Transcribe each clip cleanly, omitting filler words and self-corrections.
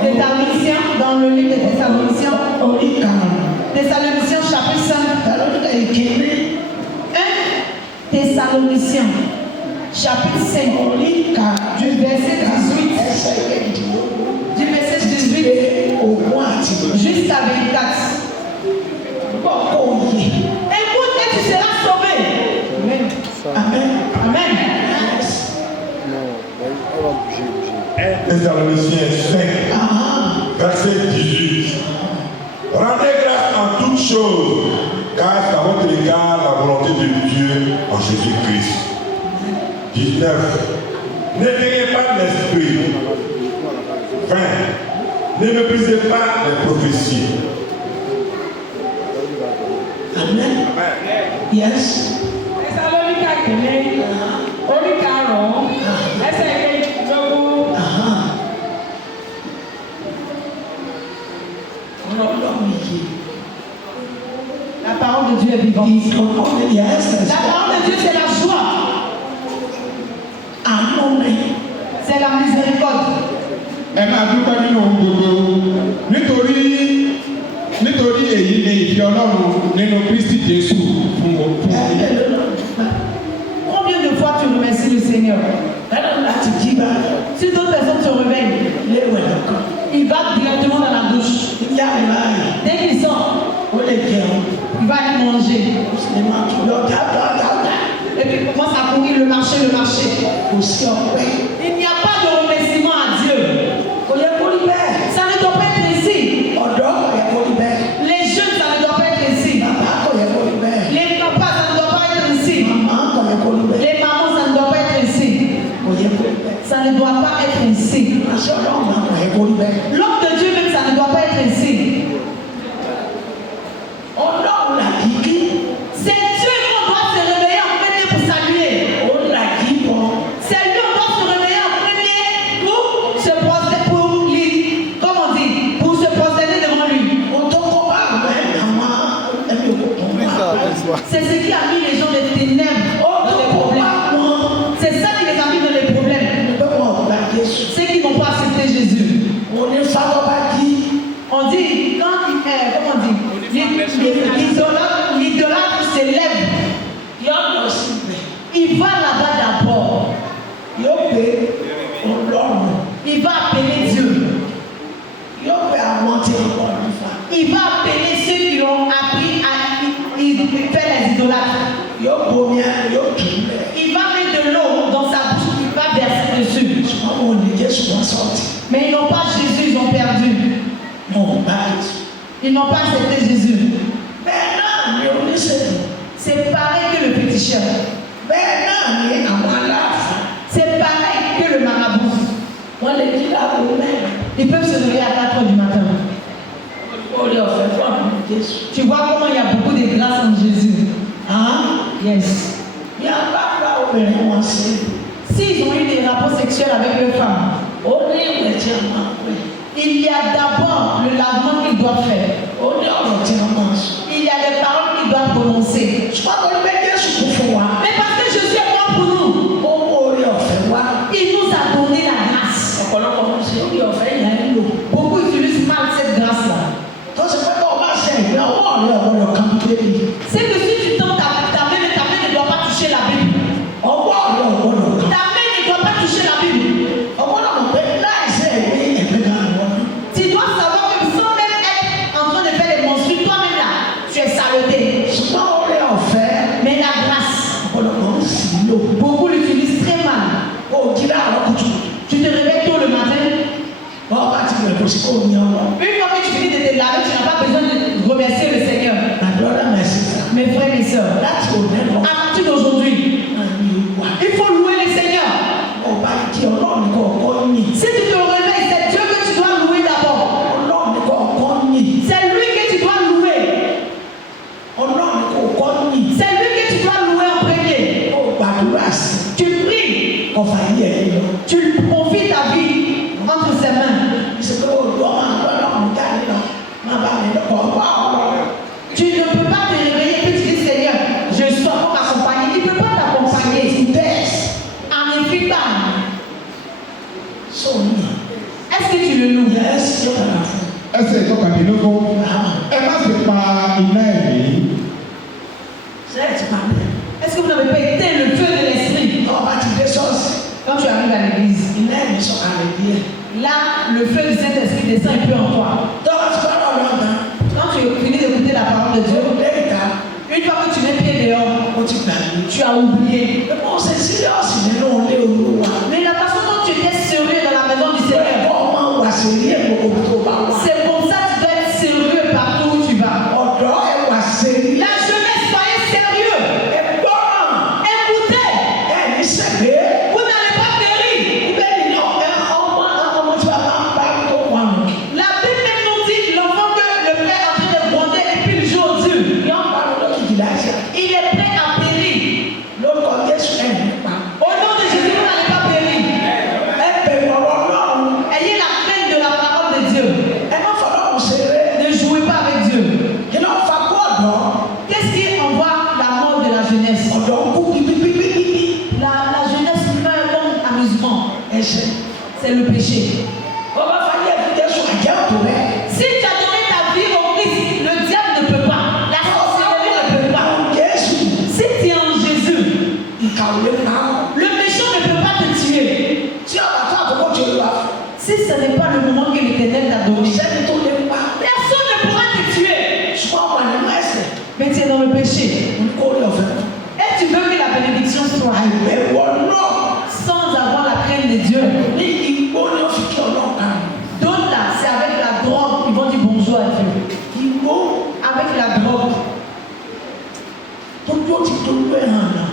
Thessaloniciens, dans le livre des Thessaloniciens, Thessaloniciens chapitre 5. 1 Thessaloniciens chapitre 5, du verset 18. Du verset 18 jusqu'à 24. Écoute et tu seras sauvé. Amen. Amen. Amen. Thessaloniciens 5, verset 18. Rendez grâce en toutes choses, car c'est à votre égard la volonté de Dieu en Jésus-Christ. 19. N'éteignez pas l'esprit. 20. Ne méprisez pas les prophéties. Amen. Yes. La parole de Dieu est vivante. La parole de Dieu, c'est la joie. C'est la miséricorde. Nítorí èyí ni ìfẹ́ Ọlọ́run nínú Kristi Jésù fún wa. Combien de fois tu remercies le Seigneur? Si d'autres personnes se réveillent, il va directement dans la douche. Dès qu'il sort, il va aller manger. Et puis il commence à courir le marché. Il n'y a pas de remerciement à Dieu. Ça ne doit pas être ainsi. Les jeunes, ça ne doit pas être ainsi. Les papas, ça ne doit pas être ainsi. Les mamans, ça ne doit pas être ainsi. Ça ne doit pas être ainsi. L'homme de Dieu même, ça ne doit pas être ainsi. C'est Dieu qu'on doit se réveiller en premier pour saluer. C'est lui qu'on doit se réveiller en premier pour se prosterner, pour se prosterner devant lui. C'est ce qui a mis les gens des ténèbres dans les problèmes. C'est ça qui les a mis dans les problèmes. Ceux qui n'ont pas accepté Jésus. On dit, comment on dit, l'idolâtre s'élève. Il va là-bas d'abord. Il va appeler Dieu. Il va appeler ceux qui ont appris à faire les idolâtres. Il va mettre de l'eau dans sa bouche, il va verser dessus. Mais ils n'ont pas Jésus, ils ont perdu. Ils n'ont pas accepté Jésus. C'est pareil que le féticheur. C'est pareil que le marabout. Ils peuvent se lever à 4 h du matin. Tu vois comment il y a beaucoup de grâce en Jésus. Hein? Yes. S'ils ont eu des rapports sexuels avec leurs femmes, il y a d'abord le lavement qu'ils doivent faire. Il y a des paroles qu'ils doivent prononcer. Mais parce que Jésus est mort pour nous, il nous a donné la grâce. Beaucoup utilisent mal cette grâce-là. C'est que si tu tentes ta main ne doit pas toucher la Bible. Ta main ne doit pas toucher la Bible. Tu dois savoir que sans même être en train de faire les mensonges, toi-même là, tu es saleté. Mais la grâce, beaucoup l'utilisent très mal. Tu te réveilles tôt le matin. Une fois que tu finis de te laver, tu n'as pas besoin de remercier le Seigneur. Mes frères et sœurs, à partir d'aujourd'hui, il faut louer le Seigneur. Si tu te réveilles, c'est Dieu que tu dois louer d'abord. C'est lui que tu dois louer. C'est lui que tu dois louer en premier. Tu pries. Tu confies ta vie entre ses mains. Tu ne peux pas te réveiller et te dire Seigneur, je sors pour m'accompagner. Il ne peut pas le loup. Yes, yóò dára fún. Ẹsẹ̀ ìtọ́kàdínlógún. Ẹ má sì pa iná ẹ̀mí. Ṣé ẹ ti pa mí? Est-ce que vous n'avez pas éteint le feu de l'esprit? Ọba ti dé ṣọ́ọ̀ṣì. Quand tu arrives à l'église, Iná ẹ̀mí sọ̀kalẹ̀ díẹ̀. là, le feu du Saint-Esprit descend un peu en toi. Tọ́wọ́ ti bá ọ̀rọ̀ ọ̀gá. Quand tu finis d'écouter la parole de Dieu, Yóò dé ìta. une fois que tu mets pied dehors, Ó ti gbà mí. tu as oublié. Mo ṣe síríọ̀sì nínú ilé olúwa. Mais la façon dont tu étais sérieux dans la maison du Seigneur, Ọmọ wà sí ilé gbogbo tó bá wà. c'est comme ça que tu dois être sérieux partout où tu vas. Ọ̀dọ́ ẹ wà sí ilé. La jeunesse, soyez sérieux. Ẹ gbọ́ràn. Écoutez, Ẹ ní sẹ́gbẹ́. vous n'allez pas périr. Bẹ́ẹ̀ ni ọmọ tí bàbá ń bá tó wà nù. La Bible même nous dit l'enfant que le père est en train de gronder et puis il joue au Dieu. Yọ̀ ń bá mi lókìkí láti. Il est prêt à périr. Lórúkọ Jésù ẹ̀ nípa. Au nom de Jésus, vous n'allez pas périr. Ẹ bẹ̀rù ọ̀rọ̀ Ọlọ́run. Ayez la crainte de la parole de Dieu. Ẹ má fọlọ́run ṣeré. Ne jouez pas avec Dieu. Kí ló ń fa kú ọ̀dọ́? Qu'est-ce qui envoie la mort de la jeunesse? Ọ̀dọ́ kú bíbíbíbí. La jeunesse meurt comme amusement. Ẹ̀ṣẹ̀. C'est le péché. Wọ́n bá fà yẹ fún Jésù àjẹ́ òtò rẹ̀. Si tu as donné ta vie au Christ, le diable ne peut pas. La sorcellerie ne peut pas. Jésù. Si tu es en Jésus, Ìkàwé náà. le méchant ne peut pas te tuer. Tí ọ̀rọ̀ tó àkókò tí olúwa fún. Si ce n'est pas le moment que l'Éternel t'a donné, Sẹ́ni tó lè pa. personne ne pourra te tuer. Ṣùgbọ́n wà nínú ẹ̀ṣẹ̀. Mais tu es dans le péché. Kó lè ọ̀fẹ́. Et tu veux que la bénédiction soit Àìbẹ̀rù Ọlọ́run. sans avoir la crainte de Dieu. Ní igbó ni ó fi kí Ọlọ́run kan. D'autres là, c'est avec la drogue qu'ils vont dire bonjour à Dieu. Igbó Avec la drogue, tó dúró ti dolú ẹ̀ hàn náà.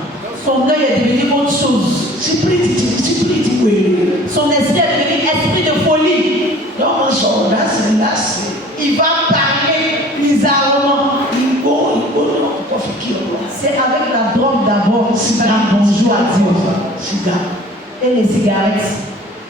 son œil est devenu autre chose. Sípírìtì wèrè. Son esprit est devenu esprit de folie. Lọ́mọ sọ̀rọ̀ lásìlásì. Il va parler bizarrement. Igbó ni wọ́n kọ́kọ́ fi kí Ọlọ́run. C'est avec la drogue d'abord qu'il va dire bonjour à Dieu. Sìgá. Et les cigarettes.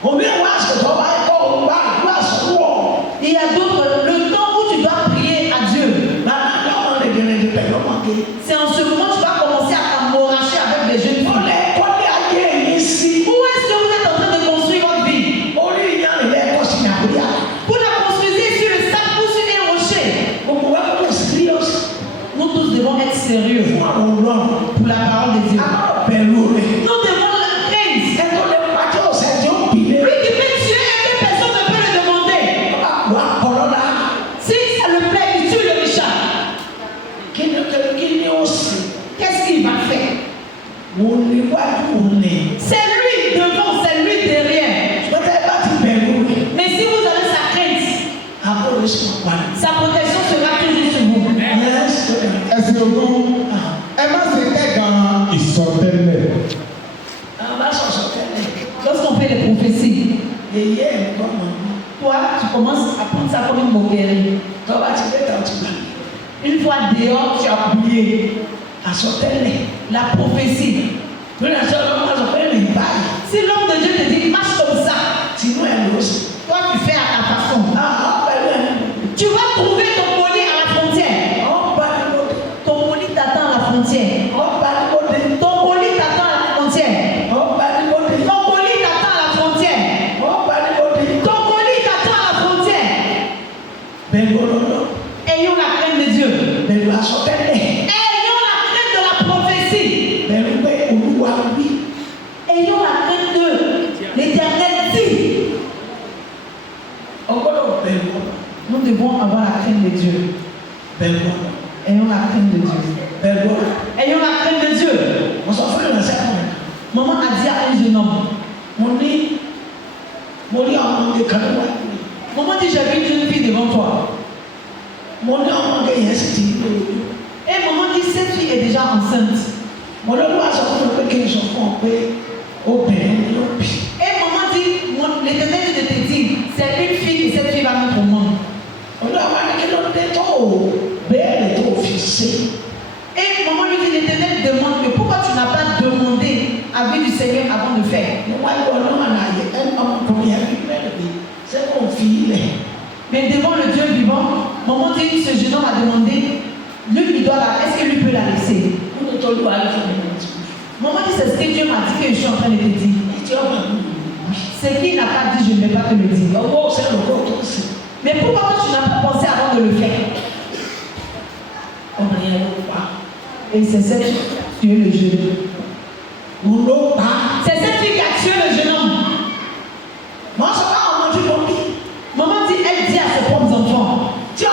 Òbí ẹ̀ wá ṣètò ọba ẹ̀kọ́ òun bá àdúrà sọ̀rọ̀. Il y a d'autres, le temps où tu dois prier à Dieu, Bàbá ọmọ rẹ̀ gẹ̀rẹ̀ pẹ̀lú ọmọge. c'est en ce moment que tu vas commencer à t'amouracher avec des jeunes filles. Kọ́lé ayé yìí sí. Où est-ce que vous êtes en train de construire votre vie? Orí ìyá rẹ̀ lẹ́ẹ̀kọ́ sí ní àbúyá. Vous la construisez sur le sable ou sur un rocher. Gbogbo wa kọ́kọ́ síríọ̀sì. Nous tous devons être sérieux Fún àwọn Ọlọ́run. pour la parole de Dieu. Àwọn bẹ̀rù rẹ̀. Nous devons la crainte. Ẹ̀tọ́ lè pàjọ́ ọ̀sẹ̀ tí ó bìlẹ̀. Lui qui peut tuer et que personne ne peut le demander. Wà á kọ́ lọ́la. Si ça le plaît, il tue le méchant. Kí ni ó sì? Qu'est-ce qu'il va faire? Mo ní wájú òun ni. C'est lui devant, c'est lui derrière. Ṣùgbọ́n bá ti bẹ̀rù rẹ̀. Mais si vous avez sa crainte, Àbúrò sì máa parí. sa protection sera toujours sur vous. Ẹsẹ̀ ogún. Ẹ má ṣe kẹ́gàn ìsọtẹ́lẹ̀. Àwọn bá sọ̀sọ̀ tẹ́lẹ̀. Lorsqu'on fait les prophéties, Èyí ẹ̀ gbọ́ mọ̀ ní. toi, tu commences à prendre ça comme une moquerie. Tọ́ba ti dé ta ọtí gbà. Une fois dehors, tu as oublié Àsọtẹ́lẹ̀. la prophétie. Lórí àti ọlọ́run máa sọ pé rìn báyìí. Si l'homme de Dieu te dit, marche comme ça, Tinú ẹ̀ ló sì. toi tu fais à ta façon. Àwọn pẹ̀lú ẹ̀ ní. Tu vas trouver ton colis à la frontière. Wọ́n bá ní lóde. Ton colis t'attend à la frontière. Wọ́n bá ní lóde. Ton colis t'attend à la frontière. Wọ́n bá ní lóde. Ton colis t'attend à la frontière. Wọ́n bá ní lóde. Ton colis t'attend à la frontière. Bẹ̀rù Ọlọ́run. Ayons la crainte de Dieu. Bẹ̀rù àsọtẹ́lẹ̀. Ayons la crainte de la prophétie. Bẹ̀rù pé Olúwa wí. Ayons la crainte de l'Éternel dit. Ọgbọ́dọ̀ bẹ̀rù Ọlọ́run. Nous devons avoir la crainte de Dieu. Bẹ̀rù Ọlọ́run. Ayons la crainte de Dieu. Bẹ̀rù Ọlọ́run. Ayons la crainte de Dieu. Mo sọ fún ìrìnàṣẹ́ kan rẹ̀. Maman a dit à un jeune homme. Mo ní ọmọge kan níwájú mi. Maman dit, j'avais une jeune fille devant toi. Mo ní ọmọge yẹn sì ti ní ojú. Et maman dit, cette fille est déjà enceinte. Mo lọ́dún wá sọ fún mi pé kí n sọ fún ọ pé obìnrin ni ó bì. Et maman dit, l'Éternel de te dit, c'est une fille et cette fille va mettre au monde. Olúwa ní kí ló dé tó o béèrè tó o fi ṣe. Et maman lui dit, l'Éternel demande, mais pourquoi tu n'as pas demandé avis du Seigneur avant de faire? Níwájú Ọlọ́run àlàyé ẹni ọmọkùnrin yẹn fi bẹ́ẹ̀ bí ṣé kò fi ilẹ̀. Mais devant le Dieu vivant, maman dit, ce jeune homme a demandé, lui, il doit la, est-ce que lui peut la laisser? Mo ní tọ́lú ayé fún mi náà ti kú. Maman dit, c'est ce que Dieu m'a dit que je suis en train de te dire. Ìtí ọmọ mi Ce qu'il n'a pas dit, je ne vais pas te le dire. ọwọ́ òṣèlú kò Mais pourquoi toi, tu n'as pas pensé avant de le faire? Et c'est cette fille qui a tué le jeune homme. C'est cette fille qui a tué le jeune homme. Maman dit, elle dit à ses propres enfants, si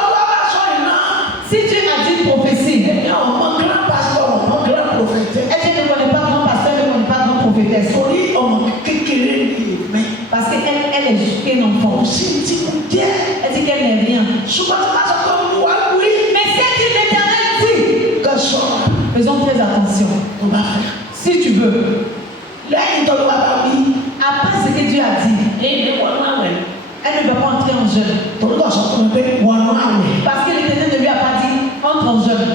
Dieu a dit une prophétie, elle dit, ne connaît pas grand pasteur, ne connaît pas grand prophétesse. Parce qu'elle est juste un enfant. Elle dit qu'elle n'est rien. Mais c'est dit l'Éternel dit. Faisons très attention. Si tu veux. Après ce que Dieu a dit, elle ne va pas entrer en jeûne. Parce que l'Éternel ne lui a pas dit entre en jeûne.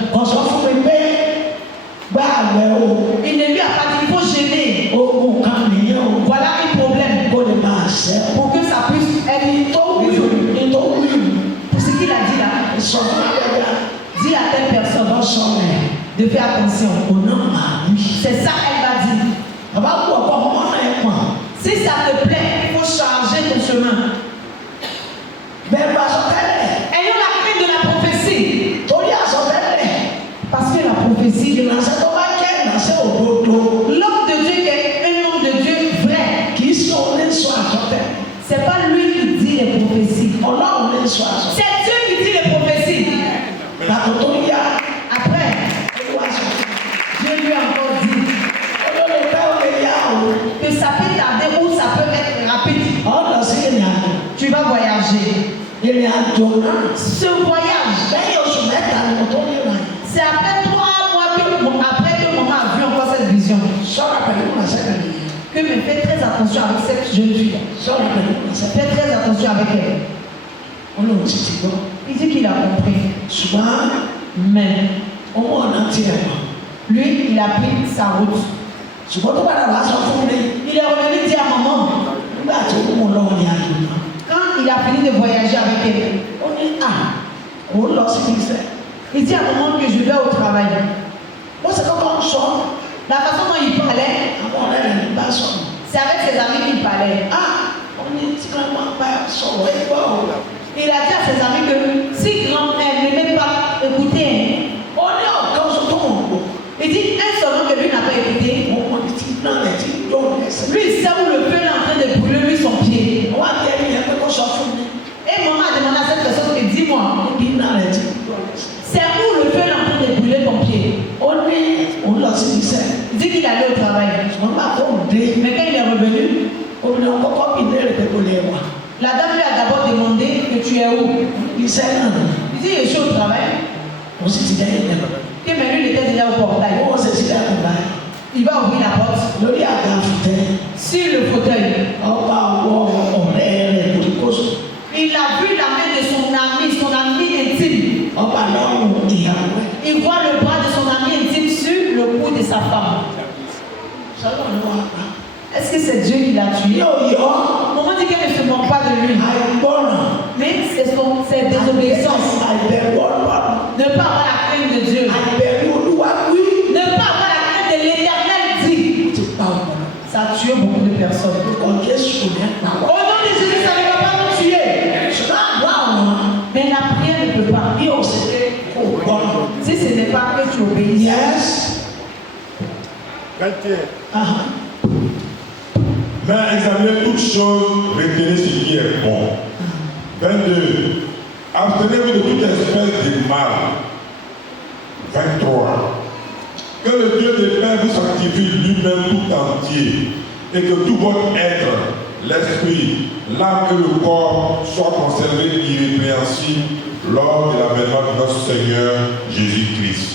Il ne lui a pas dit il faut jeûner. Voilà un problème. Pour que ça puisse être pour ce qu'il a dit là. Dis à telle personne de faire attention. C'est ça elle va dire. Si ça te plaît, il faut changer ton chemin. Ayons la crainte de la prophétie. Parce que la prophétie, l'homme de Dieu est un homme de Dieu vrai. C'est pas lui qui dit les prophéties. C'est Dieu qui dit les prophéties. Après, Dieu lui a encore dit que ça peut tarder ou ça peut être rapide. Tu vas voyager. Ce voyage, c'est après 3 mois après que maman a vu encore cette vision. Que me fais très attention avec cette jeune fille. Fais très attention avec elle. Il dit qu'il a compris. Mais lui, il a pris sa route. Il est revenu dire à maman, quand il a fini de voyager avec elle, il dit à maman que je vais au travail. La façon dont il parlait, c'est avec ses amis qu'il parlait. Il a dit à ses amis que si grand-mère ne m'aime pas écouter, il dit un seul homme que lui n'a pas écouté. Lui, il sait où le feu est en train de brûler lui son pied. Et maman a demandé à cette personne que dis-moi, c'est où le feu est en train de brûler ton pied? Il dit qu'il allait au travail. Mais quand il est revenu, la dame lui a d'abord demandé que tu es où? Il dit je suis au travail. Et mais lui il était déjà au portail. Il va ouvrir la porte. Sur le fauteuil. Il a vu la main de son ami intime. Il voit le bras de son ami intime sur le cou de sa femme. Est-ce que c'est Dieu qui l'a tué? Maman dit qu'elle ne se moque pas de lui. Mais c'est désobéissance. Ne pas avoir la crainte de Dieu. Ne pas avoir la crainte de l'Éternel dit. Ça tue beaucoup de personnes. Au nom de Jésus, ça ne va pas nous tuer. Mais la prière ne peut pas. Si ce n'est pas que tu obéis. Mais examinez toutes choses, retenez ce qui est bon. 22. Abstenez-vous de toute espèce de mal. 23. Que le Dieu des Pères vous sanctifie lui-même tout entier, et que tout votre être, l'esprit, l'âme et le corps soient conservés irrépréhensibles lors de l'avènement de notre Seigneur Jésus-Christ.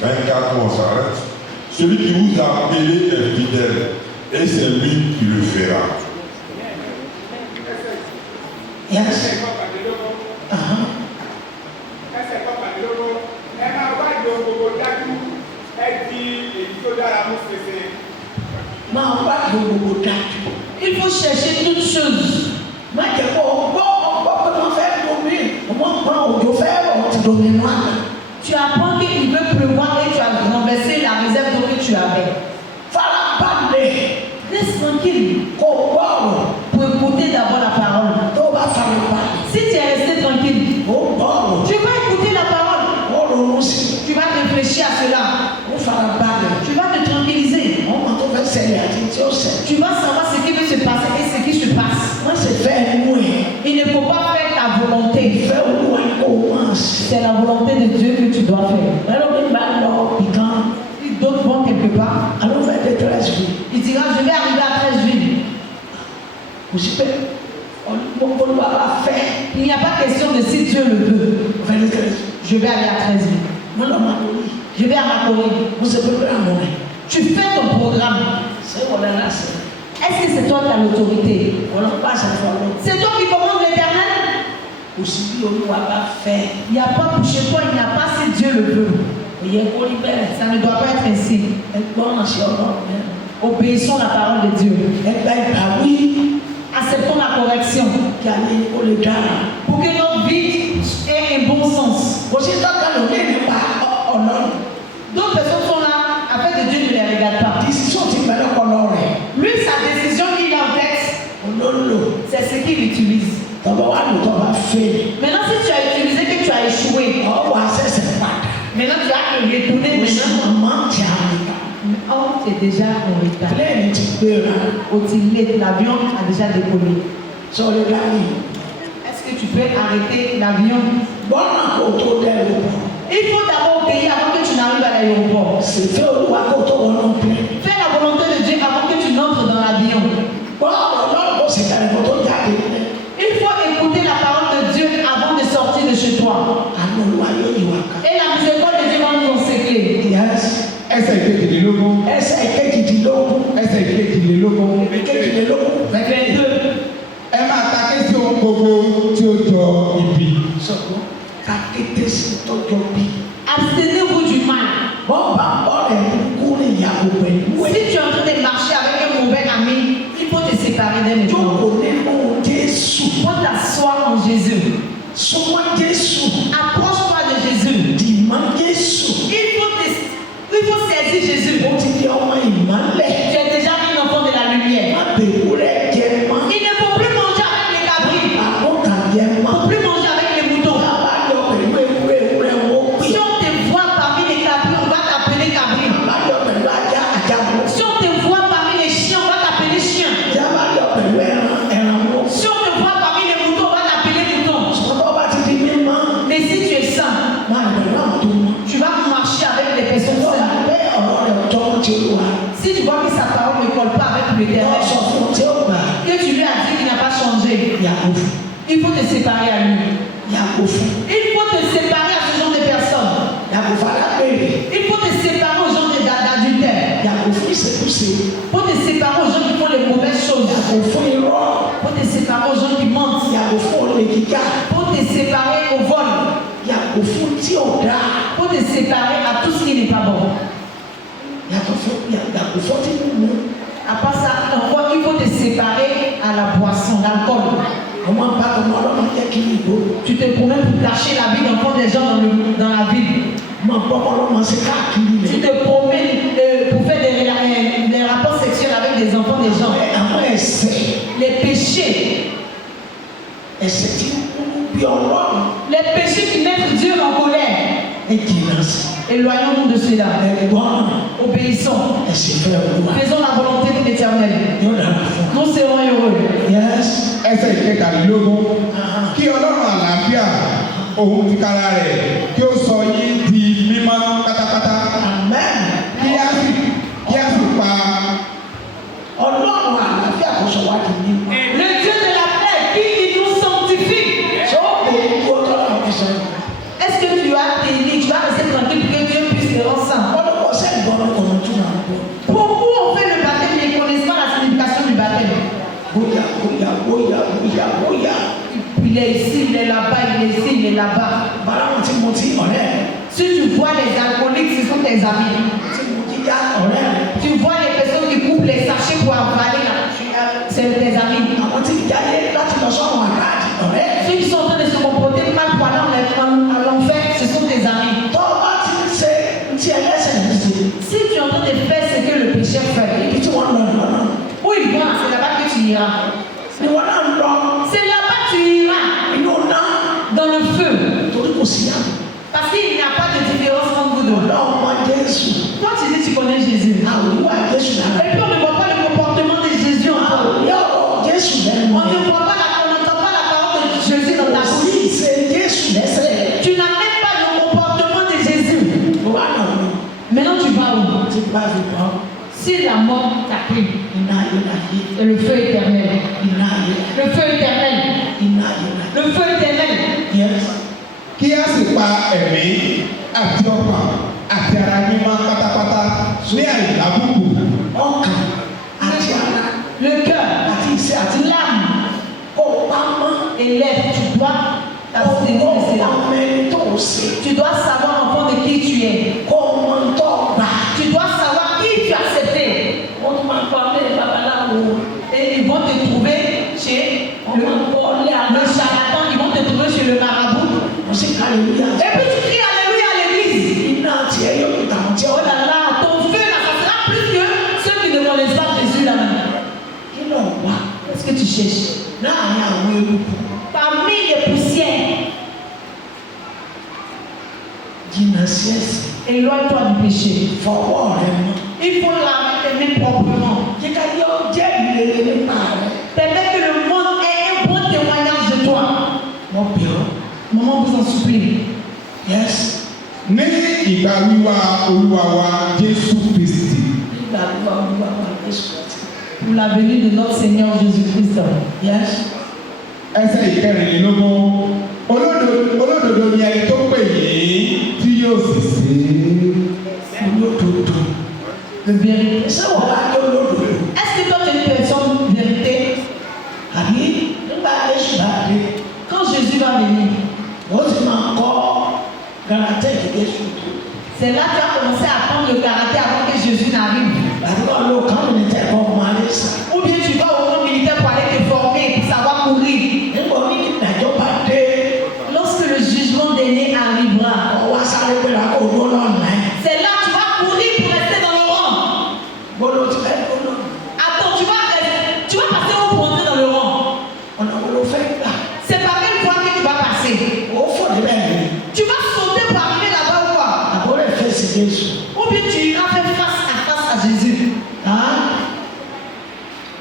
24, on s'arrête. Celui qui vous a appelé est fidèle, et c'est lui qui le fera. Il faut chercher toutes choses. Tu apprends qu'il veut pleuvoir et tu as renversé la réserve que tu avais. Reste tranquille pour écouter d'abord la parole. Si tu es resté ṣẹlẹ̀ àti tí ó ṣẹlẹ̀. Tu vas savoir ce qui veut se passer et ce qui se passe. Wọ́n sì fẹ́ ẹnu ẹ̀. Il ne faut pas faire ta volonté. Ìfẹ́ olúwa ni kò máa ṣe. C'est la volonté de Dieu que tu dois faire. Bẹ́ẹ̀ ló bá lọ ìkan. Si d'autres vont quelque part, Àlọ́ fẹ́ dé tẹ́lẹ̀ sí. il dira je vais arriver à 13 villes. Kò sí pé olúwa bá fẹ́. Il n'y a pas question de si Dieu le veut. Fẹ́ dé tẹ́lẹ̀ sí. Je vais aller à 13 villes. Mo lọ máa lórí. Je vais à Makori. Mo ṣe programme rẹ̀. Tu fais ton programme. Ṣé wọ́n lọ láṣẹ? Est-ce que c'est toi qui as l'autorité? Wọ́n lọ pàṣẹ fún ọ. C'est toi qui commandes l'éternel? Kò sí bí olúwa bá fẹ́. Il n'y a pas pour chez toi, il n'y a pas si Dieu le veut. Kò yẹ kó rí bẹ́ẹ̀. Ça ne doit pas être ainsi. Ẹ gbọ́ràn sí ọlọ́run náà. Obéissons la parole de Dieu. Ẹ gba ìbáwí. Acceptons la correction Kí ayé kó lè dára. pour que notre vie ait un bon sens. Kò sí tọ́ka lómi nípa ọlọ́run. D'autres personnes sont là, afin que Dieu ne les regarde pas. Décision ti bẹ̀rẹ̀ ọpọlọ rẹ̀. Lui, sa décision qu'il a en tête, Olólo. c'est ce qu'il utilise. Tọ́ba wà lò tọ́ba fẹ́. Maintenant, si tu as utilisé que tu as échoué, Ọwọ́ àṣẹ̀ṣẹ̀ padà. maintenant tu as que retourner Oṣù maintenant. màmá ti àríkà. Oh, tu es déjà en retard. Pléènì ti gbéra. Au-delà, l'avion a déjà décollé. Sọ̀rọ̀ dání. Est-ce que tu peux arrêter l'avion? Bọ́nà kò tó dẹ́rù bọ̀. Il faut d'abord payer avant que tu n'arrives à l'aéroport. Ṣèfẹ́ olúwa kò tó wọnú pléènì. Fais la volonté de Dieu avant que tu n'entres dans l'avion. Bọ́ ọlọ́run kò sì kàrí kò tó jáde nílẹ̀. Il faut écouter la parole de Dieu avant de sortir de chez toi. Àánú olúwa yóò yí wa ká. Et la miséricorde de Dieu va nous enseigner. Yes. ẹsẹ̀ kejìlélógún. Ẹsẹ̀ kejìdínlógún. ẹsẹ̀ kejìlélógún. Kejìdínlógún. 22. ẹ máa ta kéésì ohun gbogbo tí ó jọ ibi. Sọ̀rọ̀ ká kété sí tọ́jọ́ bí. Abstenez-vous du mal. Bọ́ọ̀bà bọ́ọ̀lù kú ní ìyàwó pẹ̀lú ẹ̀. Si tu es en train de marcher avec un mauvais ami, il faut te séparer d'un autre. Jókòó nínú Jésù. Il faut t'asseoir en Jésus. Súnmọ́ Jésù. Approche-toi de Jésus. Dìmọ́ Jésù. Il faut saisir Jésus. Ó ti di ọmọ ìmọ́lẹ̀. Tu es déjà un enfant de la lumière. Má bèrú rẹ̀ jẹ mọ́. Il ne faut plus manger avec les cabris. Àbúkà jẹ Il ne mọ́. faut plus manger avec les moutons. Àbájọ pẹ̀lú ewúrẹ́ wọ́n pè. Si on te voit parmi les cabris, on va t'appeler cabri. Àbájọ pẹ̀lú ajá àjàbọ̀. Si on te voit parmi les chiens, on va t'appeler chien. Àbájọ pẹ̀lú ẹran wọ́n. Si on te voit parmi les moutons, on va t'appeler mouton. Sọ́kọ́ bá ti di mímọ́. Mais si tu es saint, Máa bẹ̀rù àwọn tó mọ́. tu vas marcher avec les personnes Sọ́kọ́ saintes. bá ọ̀rọ̀ rẹ̀ tọ́ ti olúwa. Si tu vois que sa parole ne colle pas avec l'éternel, Sọ fún tí ó gbà. que tu lui as dit qu'il n'a pas changé, Yàgò fún. il faut te séparer à lui. Yàgò fún. Il faut te séparer à ce genre de personnes. Yàgò fún alágbèrè. Il faut te séparer aux gens d'adultère. Yàgò fún ìṣekúṣe. Il faut te séparer aux gens qui font les mauvaises choses. Yàgò fún irọ́. Il faut te séparer aux gens qui mentent. Yàgò fún olè kíkà. Il faut te séparer au vol. Yàgò fún tí ò dáa. Il faut te séparer à tout ce qui n'est pas bon. Yàgò fún tí mímu. À part ça, encore, il faut te séparer à la boisson, l'alcool. Àwọn bá ọmọ ọlọ́mọ jẹ́ kí ní ìbò. Tu te promènes pour cacher la vie d'enfants des gens dans la ville. Máa bọ́ ọmọ ọlọ́mọ sí káàkiri Tu rẹ̀. te promènes pour faire des rapports sexuels avec des enfants des gens. Àwọn ẹ̀ṣẹ̀ Les péchés. ẹ̀ṣẹ̀ tí kúrú bí ọlọ́run. Les péchés qui mettent Dieu en colère. Ẹ jìnnà sí. Éloignons-nous de cela. Ẹ̀gbọ́n Obéissons. ẹ̀sìn fẹ́ olúwa. Faisons la volonté de l'Éternel. Yóò dára fún wa. Nous serons heureux. Yes. ẹsẹ̀ kẹtàlélógún. kí ọlọ́run àlàáfíà òun ti kára rẹ̀ kí ó sọ yín di mímọ́ pátápátá. Amen. kí á sì pa Ọlọ́run àlàáfíà kò sọ wá di ní. Le Dieu de la paix qui nous sanctifie. Sọ pé kó tọ́lá ọ̀hún sọ. Est-ce que tu as tenu, tu vas rester tranquille pour que Dieu puisse te rendre saint? Ọlọ́pọ̀ sẹ́yìn gbọ́dọ̀ kọ̀ọ̀nù tún náà bọ̀. Beaucoup ont fait le baptême mais ne connaissent pas la signification du baptême. Bóyá. Il est ici, il est là-bas, il est ici, il est là-bas. Bàrà wọn tí mo ti ọ̀rẹ́ rẹ̀. Si tu vois les alcooliques, ce sont tes amis. Tí mo ti já ọ̀rẹ́ rẹ̀. Tu vois les personnes qui coupent les sachets pour avaler là, c'est tes amis. Àwọn tí jáde láti lọ sọ́run àkáàdì ọ̀rẹ́ rẹ̀. Ceux qui sont en train de se comporter mal pour aller à l'enfer, ce sont tes amis. Tọ́ bá ti ń ṣe ti ẹlẹ́sẹ̀ ní ṣe. Si tu es en train de faire ce que le pécheur fait, Ibi tí wọ́n lọ lọ́nà. où il va, c'est là-bas que tu iras. Ni wọ́n náà ń lọ C'est là-bas que tu iras, inú náà. dans le feu. Torí kò sí àná. Parce qu'il n'y a pas de différence entre vous deux. Ọlọ́run mọ Jésù. Toi, tu dis que tu connais Jésus. Àwòrán Jésù lára. Et puis on ne voit bá fi kàn Si la mort t'a pris, iná ayé láyé et le feu éternel, iná ayé láyé le feu éternel, iná ayé láyé. le feu éternel, Yes. kí a sì pa ẹ̀mí àti ọkàn àti ara yín mọ́ pátápátá ní àìlábùkù. Ọkàn àti ara le cœur, àti ìṣe àti l'âme kó pamọ́. et l'être, tu dois t'abstenir de cela. Ọmọ ẹni tó o ṣe. Tu dois savoir enfant de qui tu es. Kó o mọ tó gbà. Tu dois savoir qui tu as accepté. Wọ́n tún máa ń parler babaláwo. Et ils vont te trouver chez le charlatan, ils vont te trouver chez le marabout. Wọ́n sì ká alléluia. Et puis tu cries alléluia à l'église. Iná àti ẹyọ ìta àti Oh ọ̀la. là là, ton feu là, ça sera plus que ceux qui ne connaissent pas Jésus là maintenant. Kí ló wà Qu'est-ce que tu cherches? láàrin àwọn eruku? Parmi les poussières, Jìnnà sí ẹ̀ṣẹ̀. éloigne-toi du péché. Fọwọ́ rẹ mọ́. Il faut laver tes mains proprement. Kíkà yọ jẹ́ ìrere nípa rẹ. Permets que le monde ait un bon témoignage de toi. Wọ́n bẹ̀ ọ́. Maman vous en supplie. Yes. ní ìgbà wíwá olúwa wa Jésù Kristi. Nígbà tó wà wíwá wà Jésù àti. Pour la venue de notre Seigneur Jésus-Christ. Yes. ẹsẹ̀ ìkẹrìnlélógún olódodo ni ẹni tó pè yín tí yóò sì ṣe é. Olódodo. Le vérité. Ṣé wọ́n bá tó olódodo? Est-ce que toi tu es une personne vérité? Àbí nígbà Jésù bá dé, Quand Jésus va venir, wọ́n ti máa kọ́ gàràtẹ́ẹ̀kì Jésù tó. c'est là que tu as commencé à prendre le caractère avant que Jésus n'arrive. Àbí wọ́n lo kọ́mìnìtì ẹ̀kọ́ ọmọ alẹ́ sá. Ou bien tu vas au camp militaire pour aller te former, pour savoir courir. Nígbà omi ìdájọ́ bá dé, Lorsque le jugement dernier arrivera, ọwọ́ sáré pé lákò owó lọ́nà ẹ̀. c'est là que tu vas courir pour rester dans le rang. Gbọ́dọ̀ ti fẹ́ gbọ́dọ̀. Attends, tu vas passer où pour entrer dans le rang? Ọ̀nà wo ló fẹ́ gbà? C'est par quelle voie que tu vas passer? Ó fò níbẹ̀ ni. Tu vas sauter pour arriver là-bas ou quoi? Àbúrò ìfẹ́ sí Jésù. Ou bien tu iras faire face à face à Jésus.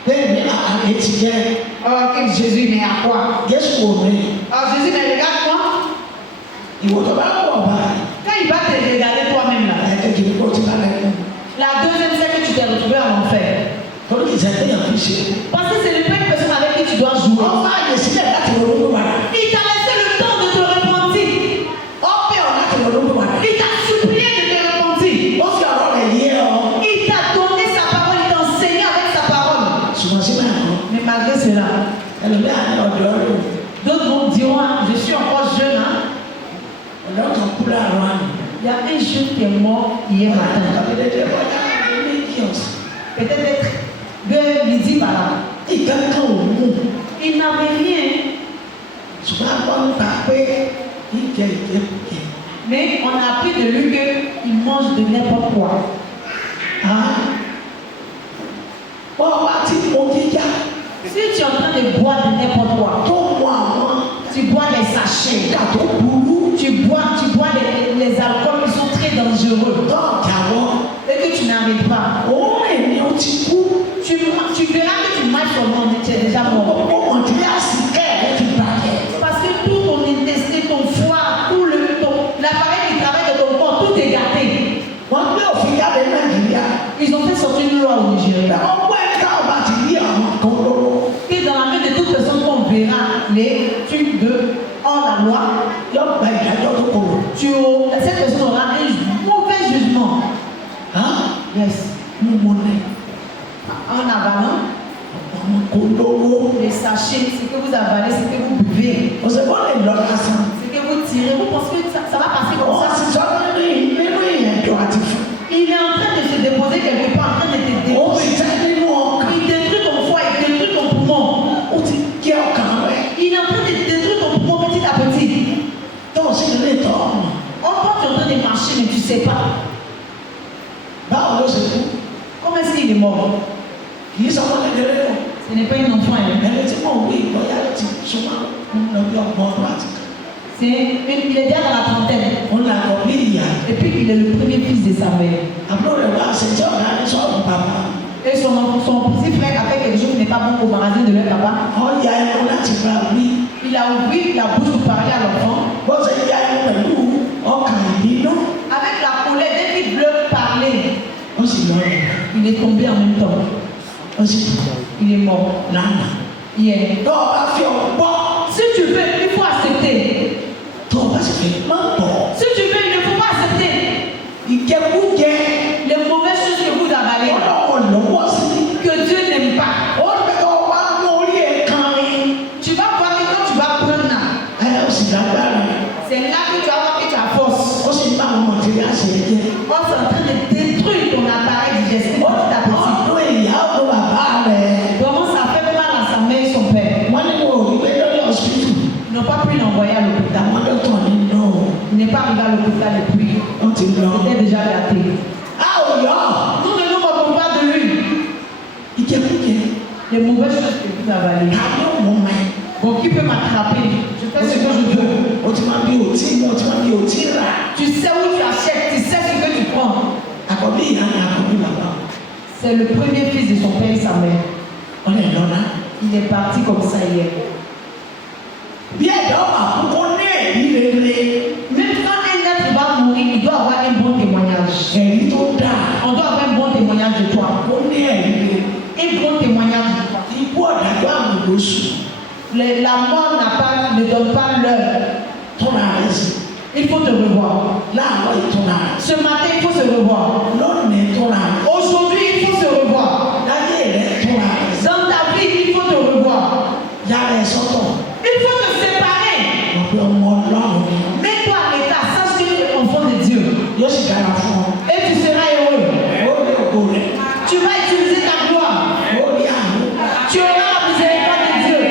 Bẹ́ẹ̀ ni àlè ti jẹ́. Ok, Jésus, mais à quoi? Jésù wò mí. Alors Jésus, mais regarde-moi. Ìwọ tó bá wọ̀ báyìí. Quand il va te regarder toi-même là, Ẹ̀ẹ́dẹ́gbẹ̀rún kí ni kò ti bá lẹ́nu. la deuxième c'est que tu t'es retrouvé en enfer. Torí kìí sẹ́yìn yàn fi ṣe. Parce que c'est le même personne avec qui tu dois jouer. Wọ́n máa yẹ sílẹ̀ láti ronú padà. Il t'a laissé le temps de te repentir. Ó bẹ̀ ọ́ láti ronú padà. Il t'a supplié de te repentir. Ó fi ọ̀rọ̀ rẹ̀ yé ọ. Il t'a donné sa parole, il t'a enseigné avec sa parole. Ṣùgbọ́n síbẹ̀ àná. Mais malgré cela, Ẹlòmíà ní ọ̀dọ́ rẹ̀. d'autres vont dire, ah, je suis encore jeune. Hein? Ọ̀dọ́ kan kú láàárọ̀ àná. Il y a un jeune qui est mort hier matin. Àbẹ̀dẹ̀dẹ̀ bọ́dá ní kíọ̀sì. Peut-être vers midi par là. Ìkankan ò mú. Il n'avait rien. Ṣùgbọ́n a gbọ́ nípa pé ìjẹ ìjẹkùjẹ. Mais on a appris de lui qu'il mange de n'importe quoi. Wọ́n wá tí mo jíjà Si tu es en train de boire de n'importe quoi, tó mú àwọn tu bois des sachets, ìjà tó burú tu bois les alcools qui sont très dangereux tó jáwọ́. et que tu n'arrives pas. Òun rìn ní o ti kú. Tu verras que tu marches sur le monde, tu es déjà mort. Ó mọ̀ tí a sì kẹ́ ẹ̀ ti bàjẹ́. Parce que tout ton intestin, ton foie, tout l'appareil qui travaille de ton corps, tout est gâté. Wọ́n gbé òfin jáde Nàìjíríà. Ils ont fait sortir une loi au Nigeria. Wọ́n gbé ẹ̀ka ọba ti rí àwọn kan lọ́wọ́. Que dans la main de toute personne qu'on verra les trucs de hors la loi, Yóò gba ìdájọ́ tó kọ̀rọ̀. cette personne aura un mauvais jugement. Yes. Mo mọ̀ ní En avalant, ọmọ kò lówó. les sachets, ce que vous avalez, ce que vous buvez, Ọ̀sẹ̀ bọ́ lè lọ lásán. ce que vous tirez, vous pensez que ça va passer comme Wọ́n ça? sì sọ nínú ìrìnàjò àti fún. Il est en train de se déposer quelque part, en train de te Ó sì déposer. tẹ́ nínú ọkàn. Il détruit ton foie, il détruit ton poumon. Ó ti jẹ́ ọkàn rẹ̀. Il est en train de détruire ton poumon petit à petit. Tó o sì lè tọ́ ọmọ. Encore tu es en train de marcher, mais tu ne sais pas. Báwo ló ṣe kú? Comment est-ce qu'il est mort? Kì í sọ ọmọ kékeré lọ. Ce n'est pas un enfant. Hein. Ẹni tí mò ń wí ìgbọ́yà ló ti súnmọ́ lọ bí ọgbọ̀n ọdún àti kan. Il est déjà dans la trentaine. Ó ń lakọ̀ bí ìyá. Et puis il est le premier fils de sa mère. Àbúrò rẹ̀ wá ṣe tí ọ̀gá ní sọ́ọ̀bù bàbá. Et son petit frère a fait quelque chose qui n'est pas bon au magasin de leur papa. Ó ya ẹnu láti bá wí. Il a ouvert la bouche pour parler à l'enfant. Bó ṣe ya ẹnu pẹ̀lú ọkàn ìbínú. Avec la colère, dès qu'il veut parler, Ó sì lọ Il est tombé en même temps. Il est mort. Hier. Si tu veux, il faut accepter. Si tu veux, il ne faut pas accepter. Les mauvaises choses que vous avalez, que Dieu n'aime pas. Tu vas voir que quand tu vas prendre là, c'est là que tu vas voir que tu as force. On est en train de détruire ton appareil digestif petit à petit. Comment ça fait mal à sa mère et son père? Ils n'ont pas pu l'envoyer à l'hôpital. Il n'est pas arrivé à l'hôpital depuis. Il était déjà gâté. Nous ne nous moquons pas de lui. Les mauvaises choses que vous avalez. Bon, qui peut m'attraper? Je fais ce que je veux. Tu sais où tu achètes, tu sais ce que tu prends. C'est le premier fils de son père et sa mère. Il est parti comme ça hier. Même quand un être va mourir, il doit avoir un bon témoignage. On doit avoir un bon témoignage de toi. Un bon témoignage de toi. La mort ne donne pas l'heure. Il faut te revoir. Ce matin, il faut se revoir. Aujourd'hui, il faut se revoir. Dans ta vie, il faut te revoir. Il faut te séparer. Mets-toi à l'état, sache que tu es enfant de Dieu. Et tu seras heureux. Tu vas utiliser ta gloire. Tu auras la miséricorde de Dieu.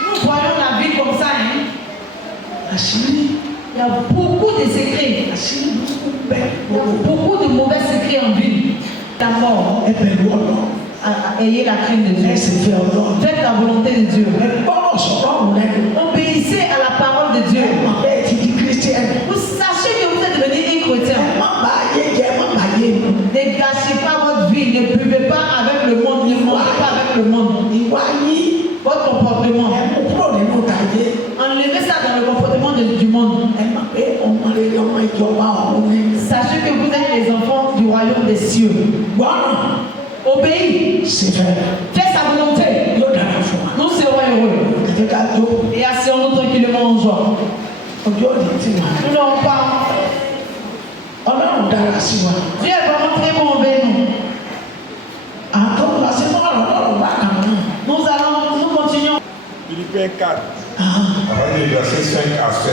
Nous voyons la vie comme ça. Il y a beaucoup de secrets. Il y a beaucoup de mauvais secrets en vie. Ta mort. Ayez la crainte de Dieu. Faites la volonté de Dieu. Obéissez à la parole de Dieu. Vous sachez que vous êtes devenu un chrétien. Ne gâchez pas votre vie. Ne buvez pas avec le monde. Ne mangez pas avec le monde. Votre comportement. Enlevez ça dans le comportement du monde. Sachez que vous êtes les enfants du royaume des cieux. Obéis. Fais sa volonté. Nous serons heureux. Et asseyons-nous tranquillement en joie. Nous n'aurons pas. Dieu est vraiment très bon envers nous. Nous continuons. Philippiens 4, versets 5 à 7.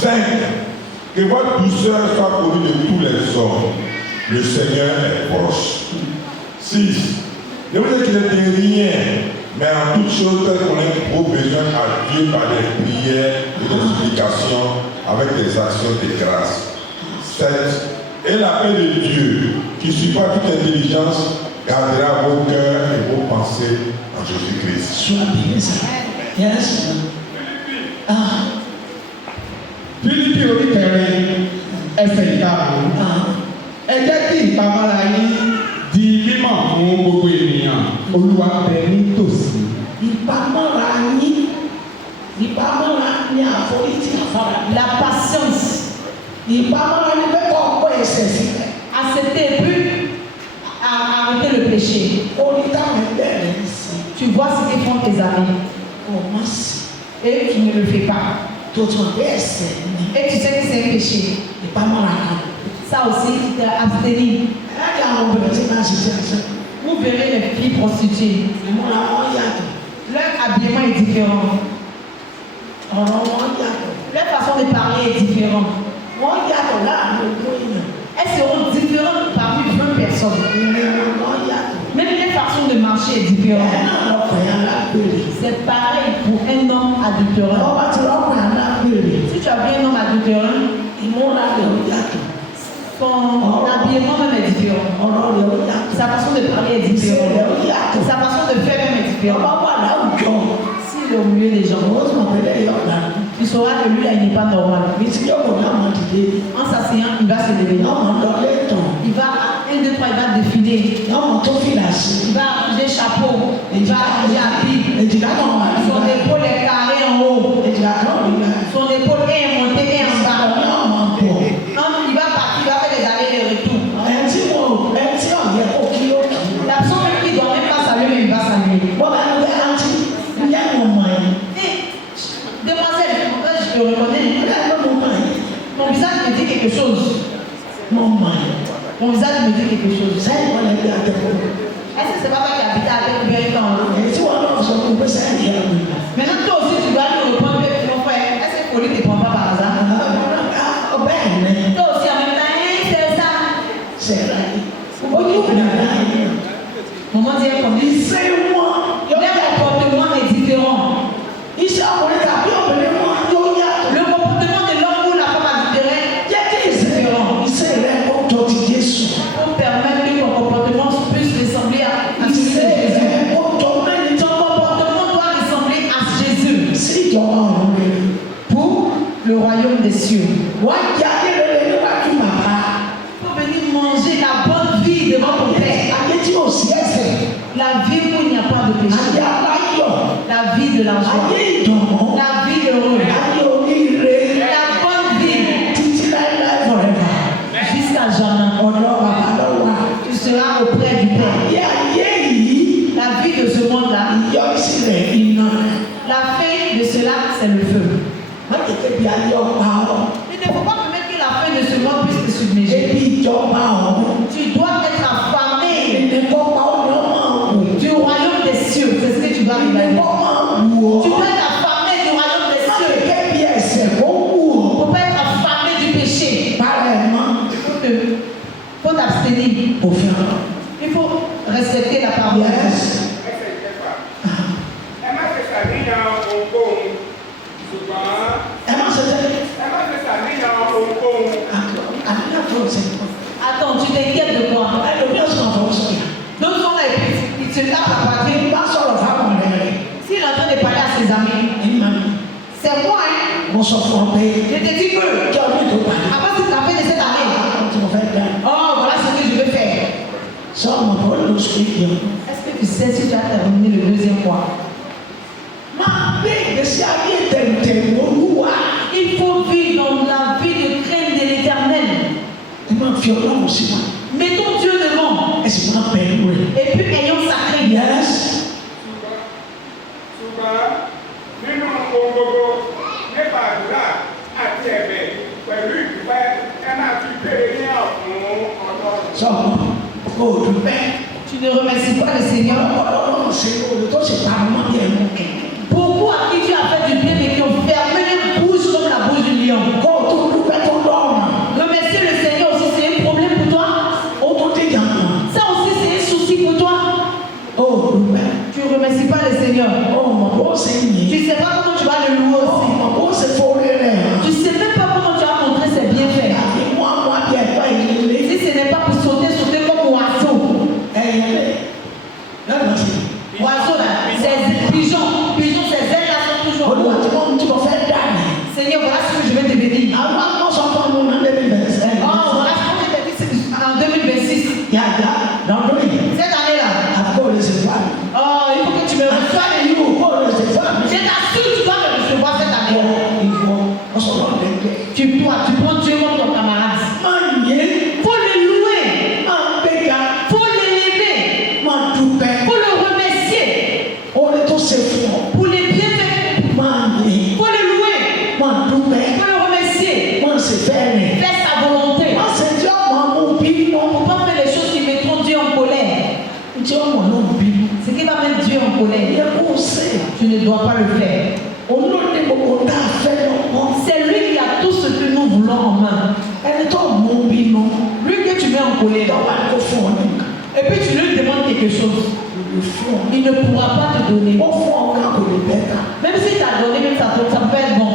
5. Que votre douceur soit connue de tous les hommes. Le Seigneur est proche. 6. Ne vous inquiétez de rien, mais en toutes choses, tel qu'on ait vos besoins à Dieu par des prières et des supplications avec des actions de grâce. 7. Et la paix de Dieu, qui surpasse toute intelligence, gardera vos cœurs et vos pensées en Jésus-Christ. Fílípì orí kẹrin ẹsẹ̀ ìkarùn-ún. Ẹ jẹ́ kí ìpamọ́ra yín di mímọ̀ fún gbogbo ènìyàn. Olúwa bẹ ní tòsí. La patience. Accepter plus à arrêter le péché. Tu vois ce qu'ils font tes amis. Et tu ne le fais pas. Et tu sais que c'est un péché. Ça aussi, tu t'es abstenu. Vous verrez les filles prostituées. Leur habillement est différent. Leur façon de parler est différente. Elles seront différentes parmi 20 personnes. Même les façons de marcher est différente. C'est pareil pour un homme adultérant. Si tu as vu un homme adultérant, son habillement même est différent. Sa façon de parler est différente. Sa façon de faire même est différente. S'il est au milieu des gens, tu sauras que lui là, il n'est pas normal. En s'asseyant, il va se lever. Il va, 1, 2, 3, il va défiler. Il va arranger chapeau. Il va arranger habit. Son épaule est carrée en haut. Son épaule est montée et en bas. Il va partir, il va faire des allers et retours. reconnais. Mon visage me dit quelque chose. Mon visage me dit quelque chose. Est-ce que c'est pas toi qui habites avec bien temps? Maintenant, toi aussi, tu dois lui répondre, mon frère, est-ce que Pauline ne te prend pas par hasard? Toi aussi, en même temps, c'est ça. Maman dit comme dit, leur comportement est différent. Le comportement de l'homme ou la femme est différent. Pour permettre que ton comportement puisse ressembler à celui de Jésus. Ton comportement doit ressembler à Jésus. Pour le royaume des cieux. Pour venir manger la bonne vie devant ton Père. La vie où il n'y a pas de péché. La vie de l'argent. La vie de l'heureux. La bonne vie. Jusqu'à jamais. Tu seras auprès du Père. La vie de ce monde-là. La fin de cela, c'est le feu. Il ne faut pas permettre que la fin de ce monde puisse te submerger. Tu dois être affamé du royaume des cieux. C'est ce que tu dois regarder. Tu dois être affamé du royaume des cieux. Pour ne pas être affamé du péché. Il faut t'abstenir. Il faut respecter la parole. Attends, tu t'inquiètes de quoi? D'autres sont là et puis ils se tapent la poitrine. S'il est en train de parler à ses amis, c'est moi, hein? Je te dis que après cette affaire de cette année, oh, voilà ce que je veux faire. Est-ce que tu sais si tu as terminé le deuxième mois? Il faut vivre dans la vie de crainte de l'Éternel. Mettons Dieu devant. Et puis ayons sa crainte. Tu ne remercies pas le Seigneur. Beaucoup à qui tu as fait du bien mais qui ont fermé les bouches comme la bouche du lion. Remercier le Seigneur aussi, c'est un problème pour toi. Ça aussi, c'est un souci pour toi. Tu ne remercies pas le Seigneur. Tu ne sais pas comment tu vas le louer aussi. Tu ne sais même pas comment tu vas montrer ses bienfaits. Si ce n'est pas pour sauter comme oiseau. Oiseau là, c'est pigeon, ses ailes là sont toujours. Seigneur, voilà ce que je vais te bénir. Oh, voilà ce que je vais te bénir en 2026. Cette année-là. Oh, il faut que tu me reçoives. Je t'assure, tu dois me recevoir cette année. Tu prends Dieu comme ton camarade. Faut le louer. Faut l'élever. Faut le remercier. Pour les bienfaits. Faut le louer. Faut le remercier. Fais sa volonté. On ne peut pas faire les choses qui mettront Dieu en colère. Ce qui va mettre Dieu en colère, tu ne dois pas le faire. C'est lui qui a tout ce que nous voulons en main. Lui que tu mets en colère. Et puis tu lui demandes quelque chose. Il ne pourra pas te donner. Même si tu as donné, même ça peut être bon.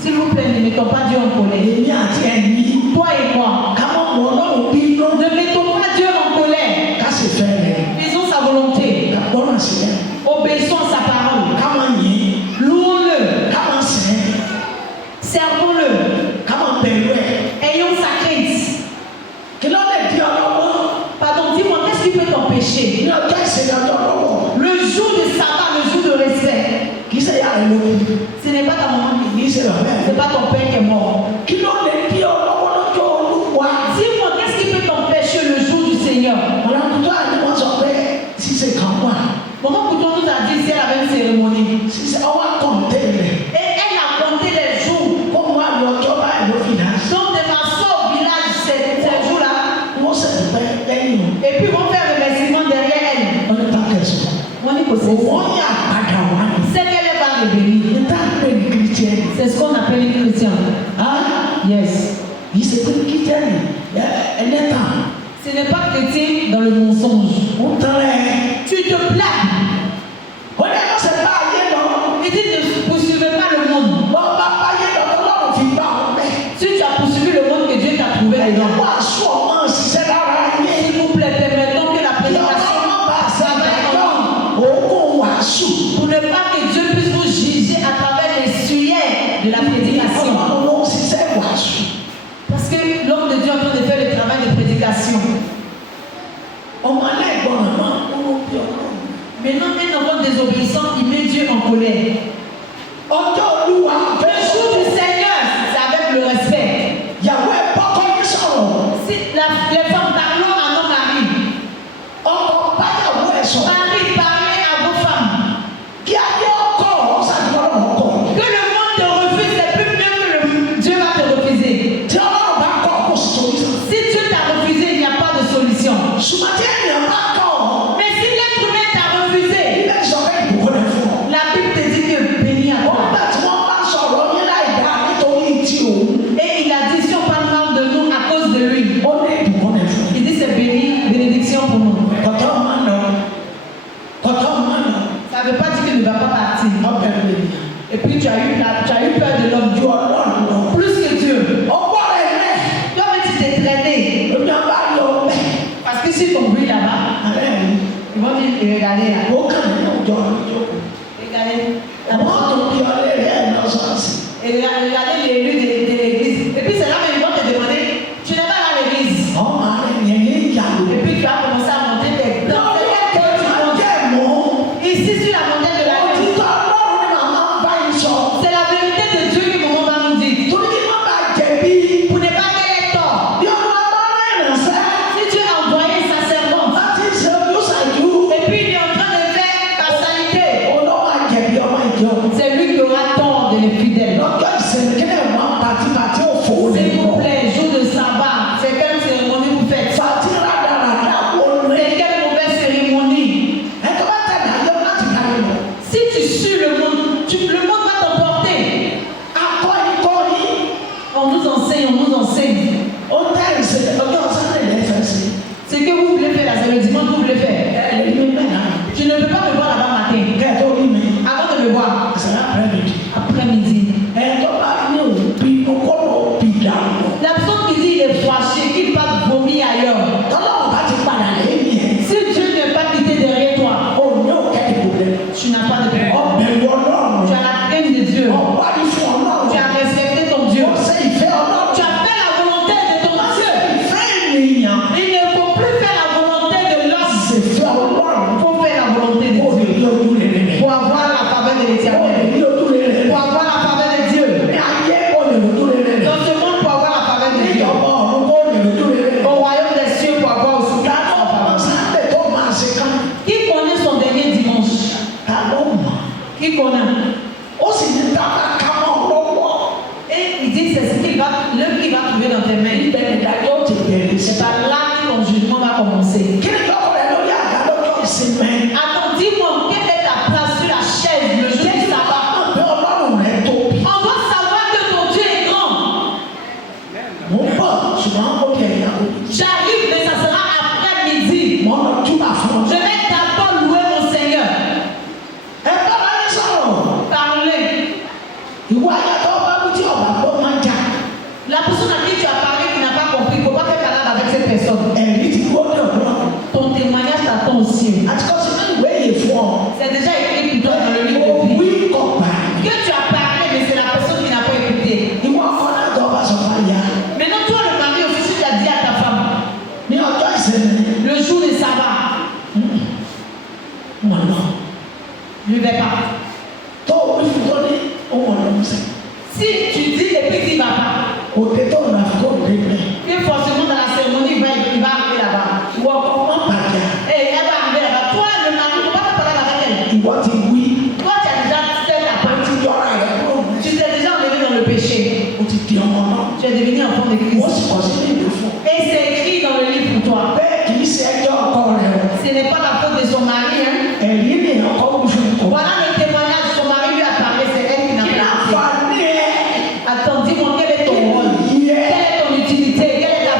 S'il vous plaît, ne mettons pas Dieu en colère. Toi et moi. Ne mettons pas Dieu en colère. Faisons sa volonté. Obéissons à sa parole. Louons-le. Servons-le. Ayons sa crainte. Pardon, dis-moi, qu'est-ce qui peut t'empêcher? Le jour de sabbat, le jour de respect. Ce n'est pas ta maman qui dit, ce n'est pas ton père qui est mort. Dis-moi, qu'est-ce qui peut t'empêcher le jour du Seigneur? Maman Couton nous a dit si elle avait une cérémonie. Et elle kírísítẹ́nì ẹlẹ́ta. Ce n'est pas chrétien dans le mensonge. Ó tán rẹ̀. Tu te blagues. Ó ní ẹ̀kọ́ sẹ́ bá ayé lọ. Il dit ne poursuivez pas le monde. Wọ́n bá ayé lọ lọ́rùn fi gbà wọ́n bẹ́ẹ̀. Si tu as poursuivi le monde que Dieu t'a trouvé dedans. Wọ́n aṣọ ọmọ ṣiṣẹ́ lára ayé. S'il vous plaît, permettons que la prédication pour ne pas que Dieu puisse vous juger à travers les sujets de la prédication. Parce que l'homme de Dieu est en train de faire le travail de prédication. Maintenant, un enfant désobéissant, il met Dieu en colère. Le jour du Seigneur, c'est avec le respect. Si les femmes parlent à nos maris, Marie, parlez à vos femmes. Que le monde te refuse, c'est plus mieux que Dieu va te refuser. Si Dieu t'a refusé, il n'y a pas de solution. Mais si l'être humain t'a refusé, la Bible te dit que béni à toi. Et il a dit si on parle mal de nous à cause de lui, il dit c'est béni, bénédiction pour nous. Ça ne veut pas dire qu'il ne va pas partir. Et puis tu as eu peur de l'homme. Plus que Dieu. Toi-même tu t'es traîné. Parce que si ton bruit là-bas, ils vont dire regardez là. Regardez. Et regardez l'élu de l'église. Et puis c'est là qu'ils vont te demander, tu n'es pas là à l'église. Et puis tu vas commencer à monter tes dents. Ici sur la montagne de la vie. C'est la vérité de Dieu que maman va nous dire. Pour ne pas qu'elle ait tort. Si Dieu a envoyé sa servante, et puis il est en train de faire partialité, c'est lui qui aura tort de l'infidèle. S'il vous plaît, jour de sabbat, c'est quelle cérémonie vous faites? C'est quelle mauvaise cérémonie? Si tu suis le monde, le monde va t'emporter. On nous enseigne. C'est que vous voulez faire là, c'est le dimanche que vous voulez faire. Tu ne peux pas me voir là-bas matin. Avant de me voir, après-midi. La personne qui dit il est fâché, qu'il va vomir ailleurs. Si Dieu ne veut pas quitter derrière toi, tu n'as pas de problème. Tu as la crainte de Dieu. Tu as respecté ton Dieu. Tu as fait la volonté de ton Dieu. Il ne faut plus faire la volonté de l'homme. Il faut faire la volonté de Dieu. Pour avoir la faveur de l'Éternel. Pour avoir la faveur de Dieu. Dans ce monde, pour avoir la faveur de Dieu. Au royaume des cieux, pour avoir aussi la faveur. Qui connaît son dernier dimanche? Qui connaît? Et il dit c'est ce qu'il va trouver dans tes mains. C'est par là que ton jugement va commencer. Attends, dis-moi, quelle est ta place sur la chaise le jour du sabbat? On doit savoir que ton Dieu est grand. J'arrive, mais ça sera après-midi. Je vais d'abord louer mon Seigneur. Parler. La personne à qui tu as parlé qui n'a pas compris, il ne faut pas faire parler avec cette personne. Ton témoignage t'attend aussi. C'est déjà écrit pour toi dans le livre de vie. Que tu as parlé, mais c'est la personne qui n'a pas écouté. Maintenant, toi, le mari aussi, tu as dit à ta femme, le jour du sabbat, je ne vais pas. Si tu dis et puis tu ne vas pas, que forcément dans la cérémonie, il va arriver là-bas. Et elle va arriver là-bas. Toi, le mari, il ne faut pas te parler avec elle. Toi, tu as déjà fait la partie. Tu t'es déjà enlevé dans le péché. Tu es devenu enfant de Christ. Et c'est écrit dans le livre pour toi. Ce n'est pas la faute de son mari. Hein? Voilà le témoignage. Son mari lui a parlé. C'est elle qui n'a pas parlé. Attends, dis-moi quel est ton rôle? Quelle est ton utilité? Quelle est ta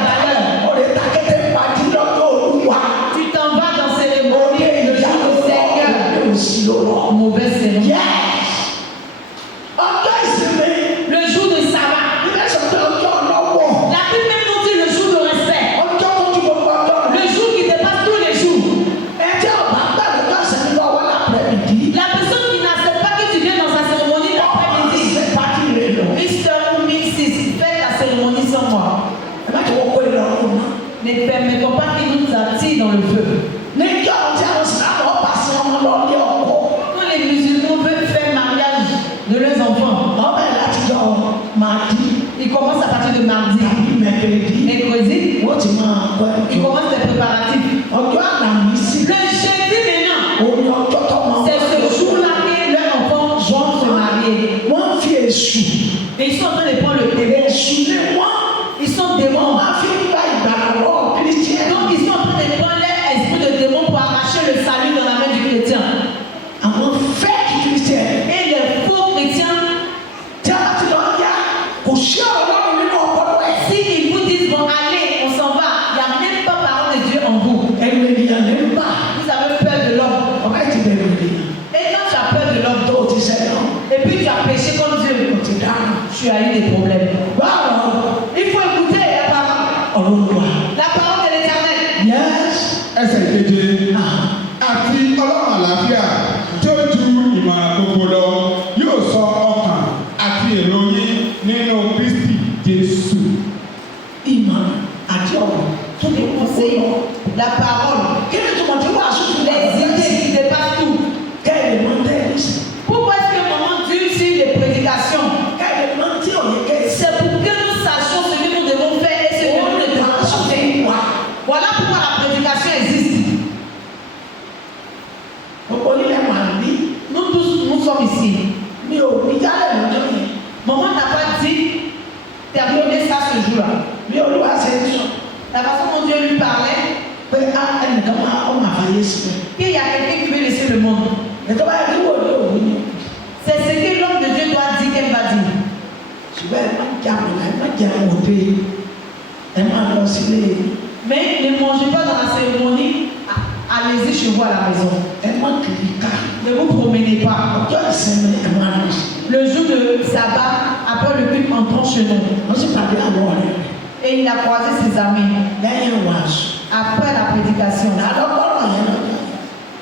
Il commence les préparatifs. Ọjọ́ àlàmísì. Le jeudi maintenant, Omi ọjọ́ tọ́mọ. c'est ce jour-là que leurs enfants vont se marier. Wọ́n fi èṣù. Et ils sont en train de prendre le témoin. Èṣù ni wọ́n. Ils sont démons. Wọ́n máa fi gba ìgbàlọ́ kírísítẹ́nì. Donc ils sont en train de prendre l'esprit de démon pour arracher le salut dans la main du chrétien. Àwọn fẹ́ẹ̀kì kírísítẹ́nì. Et les faux chrétiens, Tí a bá ti lọ yá, kò sí ọlọ́run nínú ọpọlọ ẹ̀. s'ils vous disent bon allez, on s'en va, il n'y a même pas parole de Dieu en vous. Ẹnu ènìyàn ní ń bà. Vous avez peur de l'homme. Ọba ti bẹ̀rù ènìyàn. Et quand tu as peur de l'homme, Tó o ti sẹ́yìn náà. et puis tu as péché comme Dieu, O ti dáhùn. tu as eu des problèmes. Báwo Il faut écouter la parole. ọ̀rọ̀ wa? La parole de l'Éternel. Yes. ẹsẹ̀ keje Ah. àti ọlọ́run àlàáfíà tó ju ìmọ̀ràn gbogbo lọ yóò sọ ọkàn àti èrò yín nínú Kristi Jésù. Ìmọ̀ràn àti ọ̀rọ̀ tó lè Les kó conseils, lọ. la parole, Kí ni tùmọ̀ tí wàá sùn fún les idées qui dépassent tout. Kẹ́lẹ̀ máa ń tẹ́lẹ̀ sí. Pourquoi est-ce que maman Dieu suit les prédications? Kẹ́lẹ̀ máa ń tí òye kẹ́sì. C'est pour que nous sachions ce que nous devons faire et ce que nous ne devons pas faire. Voilà pourquoi la prédication existe. Gbogbo nílẹ̀ wà ní. Nous tous, nous sommes ici. Mi ò ní jálẹ̀ lọ́jọ́ yẹn. Maman n'a pas dit terminer ça ce jour-là. Bí Olúwa ṣe ń sọ La façon dont Dieu lui parlait, pé á ẹnìkan máa ó máa fàyè sí i. qu'il y a quelqu'un qui veut laisser le monde. Ẹ̀tọ́ báyìí kí wò ní òun ni. C'est ce que l'homme de Dieu doit dire qu'elle va dire. Ṣùgbọ́n ẹ má jà mọ̀ ẹ má jà òde. Ẹ má lọ sílé. Mais ne mangez pas dans la cérémonie. Allez-y chez vous à la maison. Ẹ má kiri ká. Ne vous promenez pas. Ọjọ́ ìsinmi ẹ má lọ sí. Le jour de sabbat, après le culte, entrons chez nous. Wọ́n sì pàdé àwọn ọ̀rẹ́ rẹ̀. Et il a croisé ses amis. Lẹ́yìn wàásù. Après la prédication. Àdọ́gbọ́rọ̀ yẹn lọ́jọ́.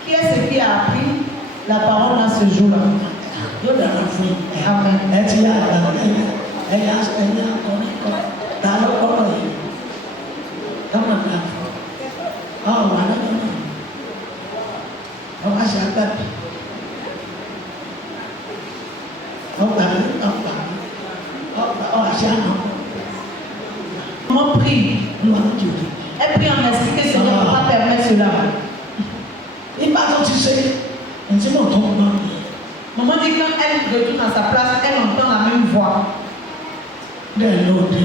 Qui est-ce qui a appris la parole dans ce jour-là? Yóò dára fún yín. Amen. Ẹ ti yá àgbà ẹ̀yà akọrin kọ́. Ta ló gbọ́rọ̀ yìí? Lọ́mọ ta fún. Ọ̀ wà lọ́dọ̀ náà. Ọba ṣe agbábí. Ọgbà mi ọgbà mi. Ọgbà ṣe àná. Maman prie. Ló wà lójú òde. Elle prie en esprit que Seigneur ne va pas permettre cela. Nígbà tó ti ṣe ǹtí mò ń tọ́ ọgbà mi. Maman dit quand elle retourne à sa place, elle entend la même voix. Bẹ́ẹ̀ ló dé.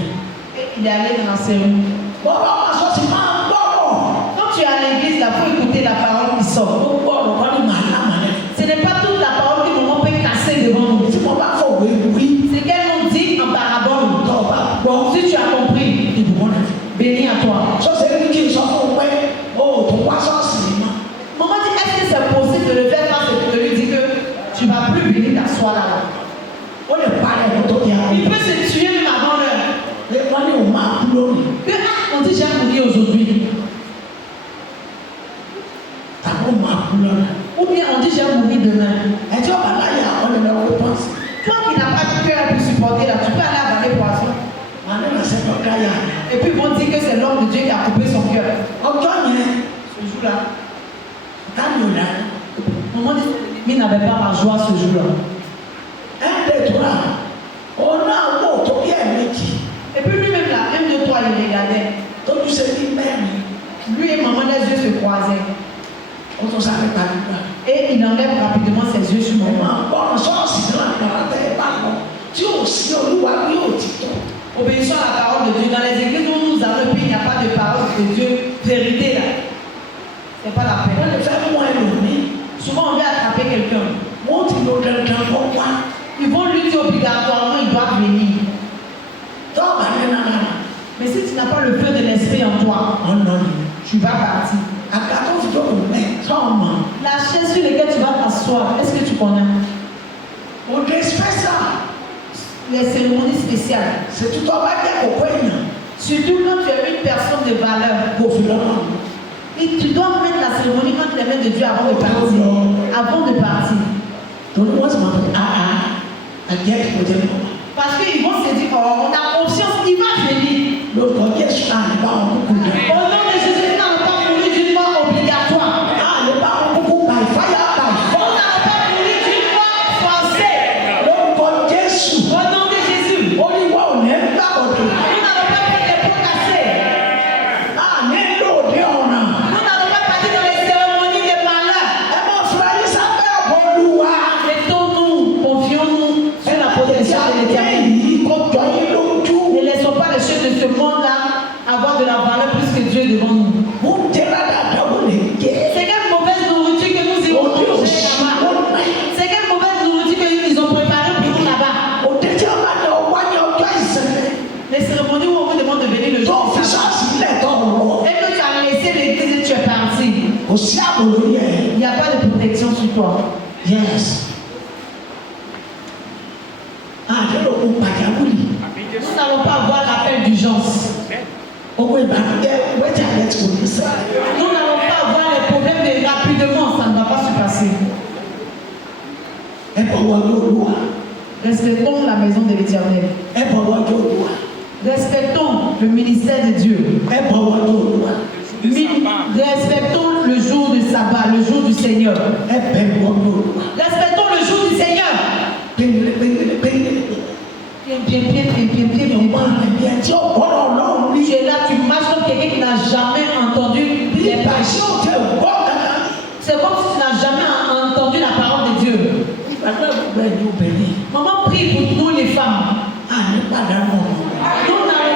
Et il est allé dans la cérémonie. Bọ́lá wà sọ ti máa ń gbọ́rọ̀. Quand tu es à l'église, il faut écouter la parole qui sort. Ó gbọ́rọ̀ wọ́n ní màá lámàlẹ́. Ce n'est pas toute la parole que maman peut casser devant nous. Tí mo bá fọ̀wé wí. C'est qu'elle nous dit en parabole. Tọ́ ọba gbọ́. Si tu as compris, Ìbùkún rẹ̀. béni à toi. Sọ́sẹ̀ ní kí n sọ fún un pé o ò tún wá sọ́ọ̀sì yìí mọ́. Maman dit, est-ce que c'est possible de le faire parce que de lui dire que tu ne vas plus venir t'asseoir là-bas? Ó lè parẹ́ ẹ̀rọ tó di àwọn. Il peut se tuer même avant l'heure. Wọ́n ní òun máa kú lónìí. Que on dit j'ai mouru aujourd'hui. Tàbí òun máa kú lọ́la. Ou bien on dit j'ai mouru demain. Ẹjọ́ bàbá yà wọ́n lè lọ wí pọ́ǹsì. Toi qui n'as pas de cœur pour supporter là, tu peux aller avaler poisson. Wọ́n á ní ìrànṣẹ́ tó ká yà rẹ̀. Et puis ils vont dire que c'est l'homme de Dieu qui a coupé son cœur. Ọjọ́ yẹn Ce jour-là, táyì ò dáa. maman dit, il n'avait pas la joie ce jour-là. Ẹ ń dẹ̀ tó rà. Òun náà wò tó bí ẹ̀ méjì. Et puis lui-même là, un de toi, il regardait. Tójú ṣe bí mẹ́rin. Lui et maman, les yeux se croisaient. Ó tún sáré gbàdúrà. Et il enlève rapidement ses yeux sur Ẹ maman. máa gbọ́rọ̀ sọ́ọ̀sì náà àgbàrá tẹ́ ẹ bá lọ. Tí ò sí olúwa bí òtítọ́. Obéissons à la parole de Dieu. Dans les églises où nous allons, puis il n'y a pas de parole de Dieu, vérité là. C'est pas la Wọ́n peine. lè fẹ́ mú ẹlòmíì. Souvent on veut attraper quelqu'un. Wọ́n ti lo dandan kọ́ wá. Ils vont lui dire obligatoirement, il doit venir. Tọ́ọ̀bà ní nàrà. Mais si tu n'as pas le feu de l'esprit en toi, Ọ̀nà ni. tu vas partir. Àgbàdo fi tó kù mẹ́ tọ́ọ̀mà. La chaise sur laquelle tu vas t'asseoir, est-ce que tu connais? Òde spẹ́sà. Les cérémonies spéciales. Ṣètò tó bá jẹ́ kókó èèyàn. Surtout quand tu es une personne de valeur. Kò fi lọ́nà. Et tu dois mettre la cérémonie entre les mains de Dieu avant de partir. Avant de partir. Torí wọ́n sì máa fi àjẹ́ ìkọjẹ́ mọ́. Parce qu'ils vont se dire, oh, on a confiance, il va venir. Lórúkọ Jésù àlebá wọn kúkú jẹ. Au nom de Jésus, nous n'allons pas mourir d'une mort obligatoire. Àlebá wọn kúkú by fire by Nous force. n'allons pas mourir d'une mort forcée. Lórúkọ Jésù. Au nom de Jésus. Ó ní wọ́n ò ní gbà ọ̀dọ̀. Nous n'allons pas faire des pots cassés. Àní Yes. Ah, je le coupe pas Kabouli. Nous n'allons pas avoir l'appel d'urgence. Au bout de la où est-ce que tu ça? Nous n'allons pas avoir les problèmes de rapidement, ça ne va pas se passer. Et pour moi, Respectons la maison de l'Éternel. et pour moi, Respectons le ministère de Dieu. et pour moi, Respectons le jour du sabbat, le jour du Seigneur. et pour moi, Respectons le jour du Seigneur. Bien. Tu es là, tu marches comme quelqu'un qui n'a jamais entendu les passions. C'est comme si tu n'as jamais entendu la parole de Dieu. Maman prie pour nous les femmes. Nous n'allons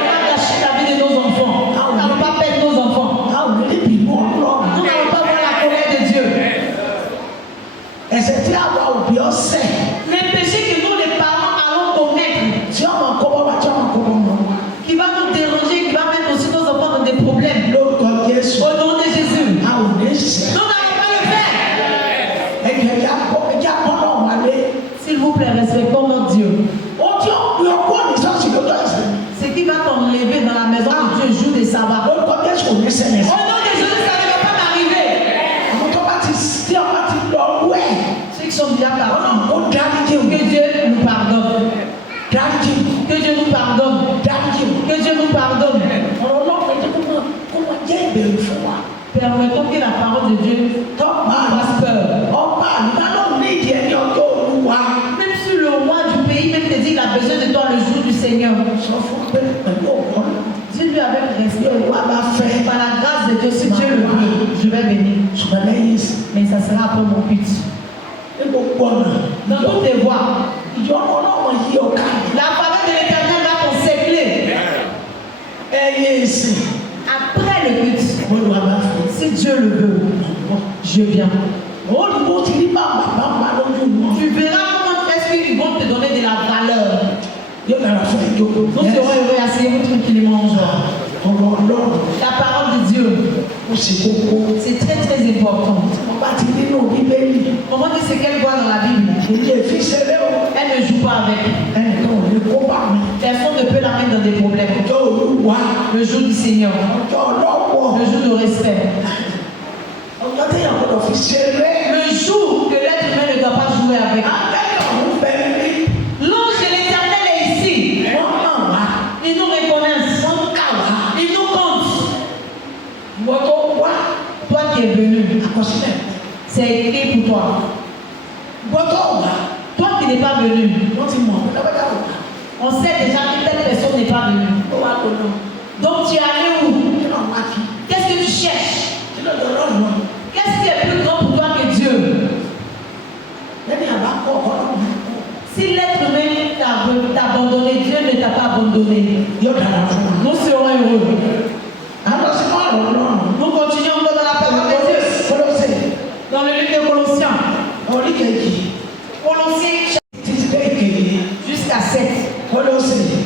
pas gâcher la vie de nos enfants. Nous n'allons pas perdre nos enfants. Nous n'allons pas voir la colère de Dieu. Les péchés que nous les parents allons commettre, qui va nous déranger, qui va mettre aussi nos enfants dans des problèmes. Au nom de Jésus. Nous n'allons pas le faire. S'il vous plaît, respectons notre Dieu. Ce qui va t'enlever dans la maison de Dieu le jour des sabbats. Au nom de Jésus, ça ne va pas m'arriver. Ceux qui sont déjà partis, que Dieu nous pardonne. Que Dieu nous pardonne. Que Dieu nous pardonne. Permettons que la parole de Dieu fasse peur. Même si le roi du pays même te dit qu'il a besoin de toi le jour du Seigneur, dis-lui avec respect. Par la grâce de Dieu, si Dieu le veut, je vais venir. Mais ça sera après mon but. Dans toutes tes voies, la parole de l'Éternel va t'encercler. Après le but, si Dieu le veut, je viens. Tu verras comment est-ce qu'ils vont te donner de la valeur. Nous serons heureux à essayer tranquillement en joie. La parole de Dieu, c'est très très important. Comment dit ce qu'elle voit dans la Bible? Elle ne joue pas avec. Personne ne peut la mettre dans des problèmes. Le jour du Seigneur, le jour de respect. Le jour que l'être humain ne doit pas jouer avec. L'ange de l'Éternel est ici. Il nous reconnaissent. Il nous compte. Toi qui es venu, c'est écrit pour toi. Toi qui n'es pas venu, on sait déjà que telle personne n'est pas venue. Donc tu es allé où? Qu'est-ce que tu cherches? Qu'est-ce qui est plus grand pour toi que Dieu? Si l'être humain t'a abandonné, Dieu ne t'a pas abandonné. Nous serons heureux. Nous continuons encore dans la parole de Dieu. Dans le livre de Colossiens. Colossiens jusqu'à 7. Colossiens.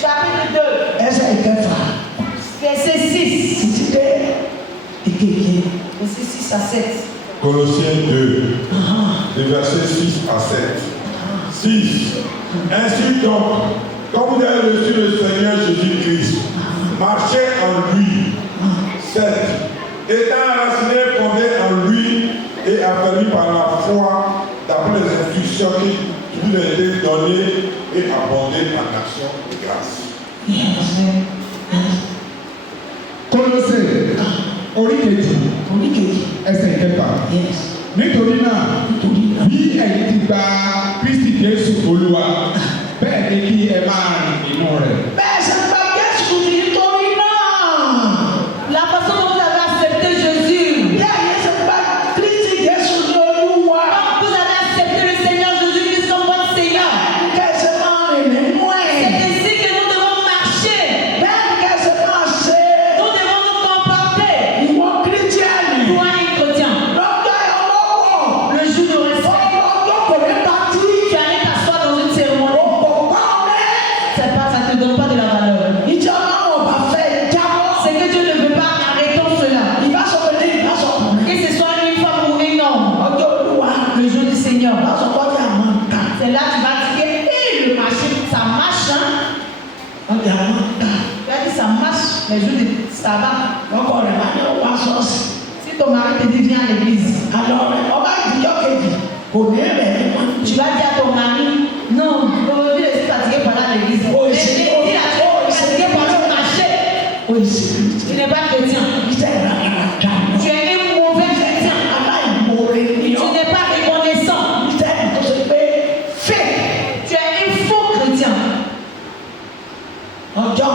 Chapitre 2. Verset 6. Verset 6 à 7. Colossiens 2, de versets 6 à 7. 6. Ainsi donc, comme vous avez reçu le Seigneur Jésus-Christ, marchez en lui. 7. Étant enraciné, fondé en lui et affermi par la foi, d'après les instructions qui vous ont été données et abondées en action de grâce. Kólósè orí kejì ẹsẹ̀ ìkẹfà. Nítorí náà bí ẹ̀yin ti gba Kristi Jésù Olúwa bẹ́ẹ̀ ni kí ẹ máa rìn nínú rẹ̀. La façon dont vous avez accepté Jésus. Vous avez accepté le Seigneur Jésus-Christ comme votre Seigneur. C'est ainsi que nous devons marcher. Nous devons nous comporter pour un chrétien. Le jour de respect, tu allais t'asseoir dans une cérémonie. ọjà máa ń tà. Tu as dit ça marche les jours de sabbat. Ọkọ rẹ̀ máa ní wá ṣọ́ọ̀ṣì. Si ton mari te dit viens à l'église, Àlọ́ rẹ̀ ọba ìdíjọ́ kejì kò ní rẹ̀ ní wọn. tu vas dire à ton mari, non, aujourd'hui je suis fatigué par là à l'église. Oh, Mais c'est- dis à ton mari, fatigué par le marché. Ó yẹ sí Kristi. Tu n'es pas chrétien. Iṣẹ́ ìrànlọ́wọ́ dáná. Tu es un mauvais chrétien. Aláìmoore ni Tu ọ́. n'es pas reconnaissant. Iṣẹ́ ìtọ́sí pé fake. Tu es un faux chrétien. Ọjọ́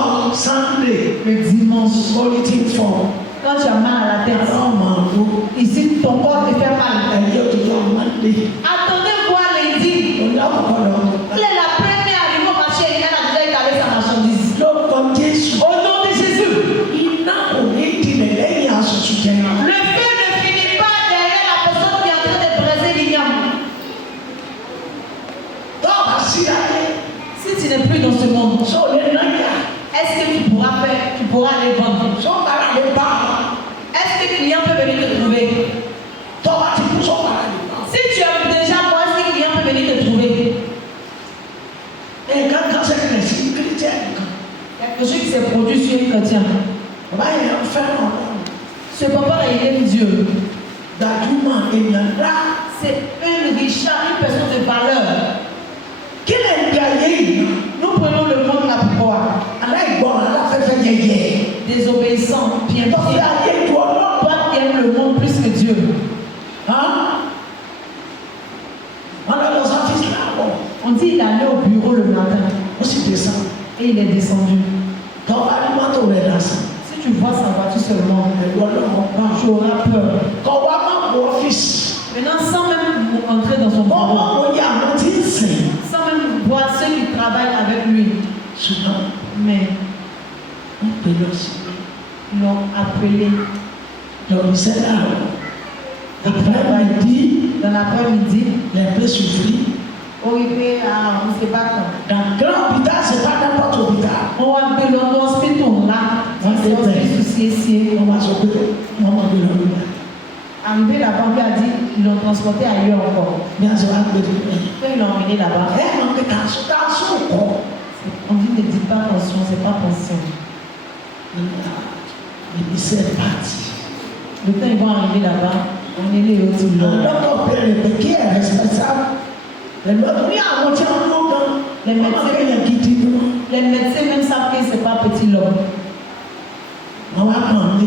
Sunday Le dimanche, quality form. quand tu as mal à la tête, Ọmọ ọdún ici ton corps te fait mal. ẹ̀yẹ́ òtítọ́ Monday. Attendez voir lundi. Òní àkọ́kọ́ lọ. Elle est la première arrivée au marché, elle a déjà étalé sa marchandise. Lórúkọ Jésù. Au nom de Jésus, Iná kò ní ìdílé lẹ́yìn aṣojú jẹun. le feu ne finit pas derrière la personne qui est en train de briser l'igname. Tọ́ọ̀bà sí ayé. Si tu n'es plus dans ce monde, Sọ lè náyà. est-ce que tu pourras aller vendre? Sọ bàrà lè bá ọ. Est-ce que le client peut venir te trouver? Tọ́ọ̀bà ti kú sọ bàrà lè bá ọ. Si tu es déjà mort, est-ce que le client peut venir te trouver? Nǹkan kan ṣẹlẹ̀ sí kírísítẹ́nì kan. Il y a quelque chose qui s'est produit sur un chrétien. Bàbá yẹn fẹ́ràn Ọlọ́run. Ce papa-là, il aime Dieu. Gbajúmọ̀ èèyàn ńlá. C'est un Richard, une personne de valeur. Kí lè gbé ayé yìí? Nous prenons le monde là pourquoi? Aláìgbọràn aláfẹ́fẹ́ yẹyẹ. Désobéissant, bien Tọ́fẹ́ ayé ju Ọlọ́run. Toi qui aimes le monde plus que Dieu. Wọ́n lọ lọ sọ́fíìsì láàbọ̀. On dit il allait au bureau le matin Ó sì dé sàn. et il est descendu. Tọ́ba ní mọ́tò rẹ̀ lásán. Si tu vois sa voiture seulement, Ẹ̀rù Ọlọ́run bá. tu auras peur. Kọ̀ wá má wọ ọ́fíìsì. Maintenant, sans même entrer dans son Kọ́ bureau, mọ́ wọ yà wọ́n ti ń sìn. sans même voir ceux qui travaillent avec lui, Ṣùgbọ́n mais wọ́n pè lọ sí ils l'ont appelé lọ́rùn sẹ́dá rẹ̀. Après midi, dans l'après-midi. les peu souffrit. On y fait, on ne sait pas quand. Dans grand hôpital, c'est pas n'importe hôpital. On va appeler l'hospital là. C'est un hospital ici. On va s'occuper. On va de l'hôpital. Arrivé là-bas, on lui a dit, ils l'ont transporté ailleurs encore. Bien sûr, on va Quand ils l'ont emmené là-bas, eh, on peut tension, quoi. on dit ne dis pas pension, c'est pas pension. Le lycée est parti. Le temps ils vont arriver là-bas, on est les autres. Le docteur Père, qui est responsable? Le docteur, oui, on tient un nom. Les médecins même savent que c'est pas petit l'homme. On va prendre qui?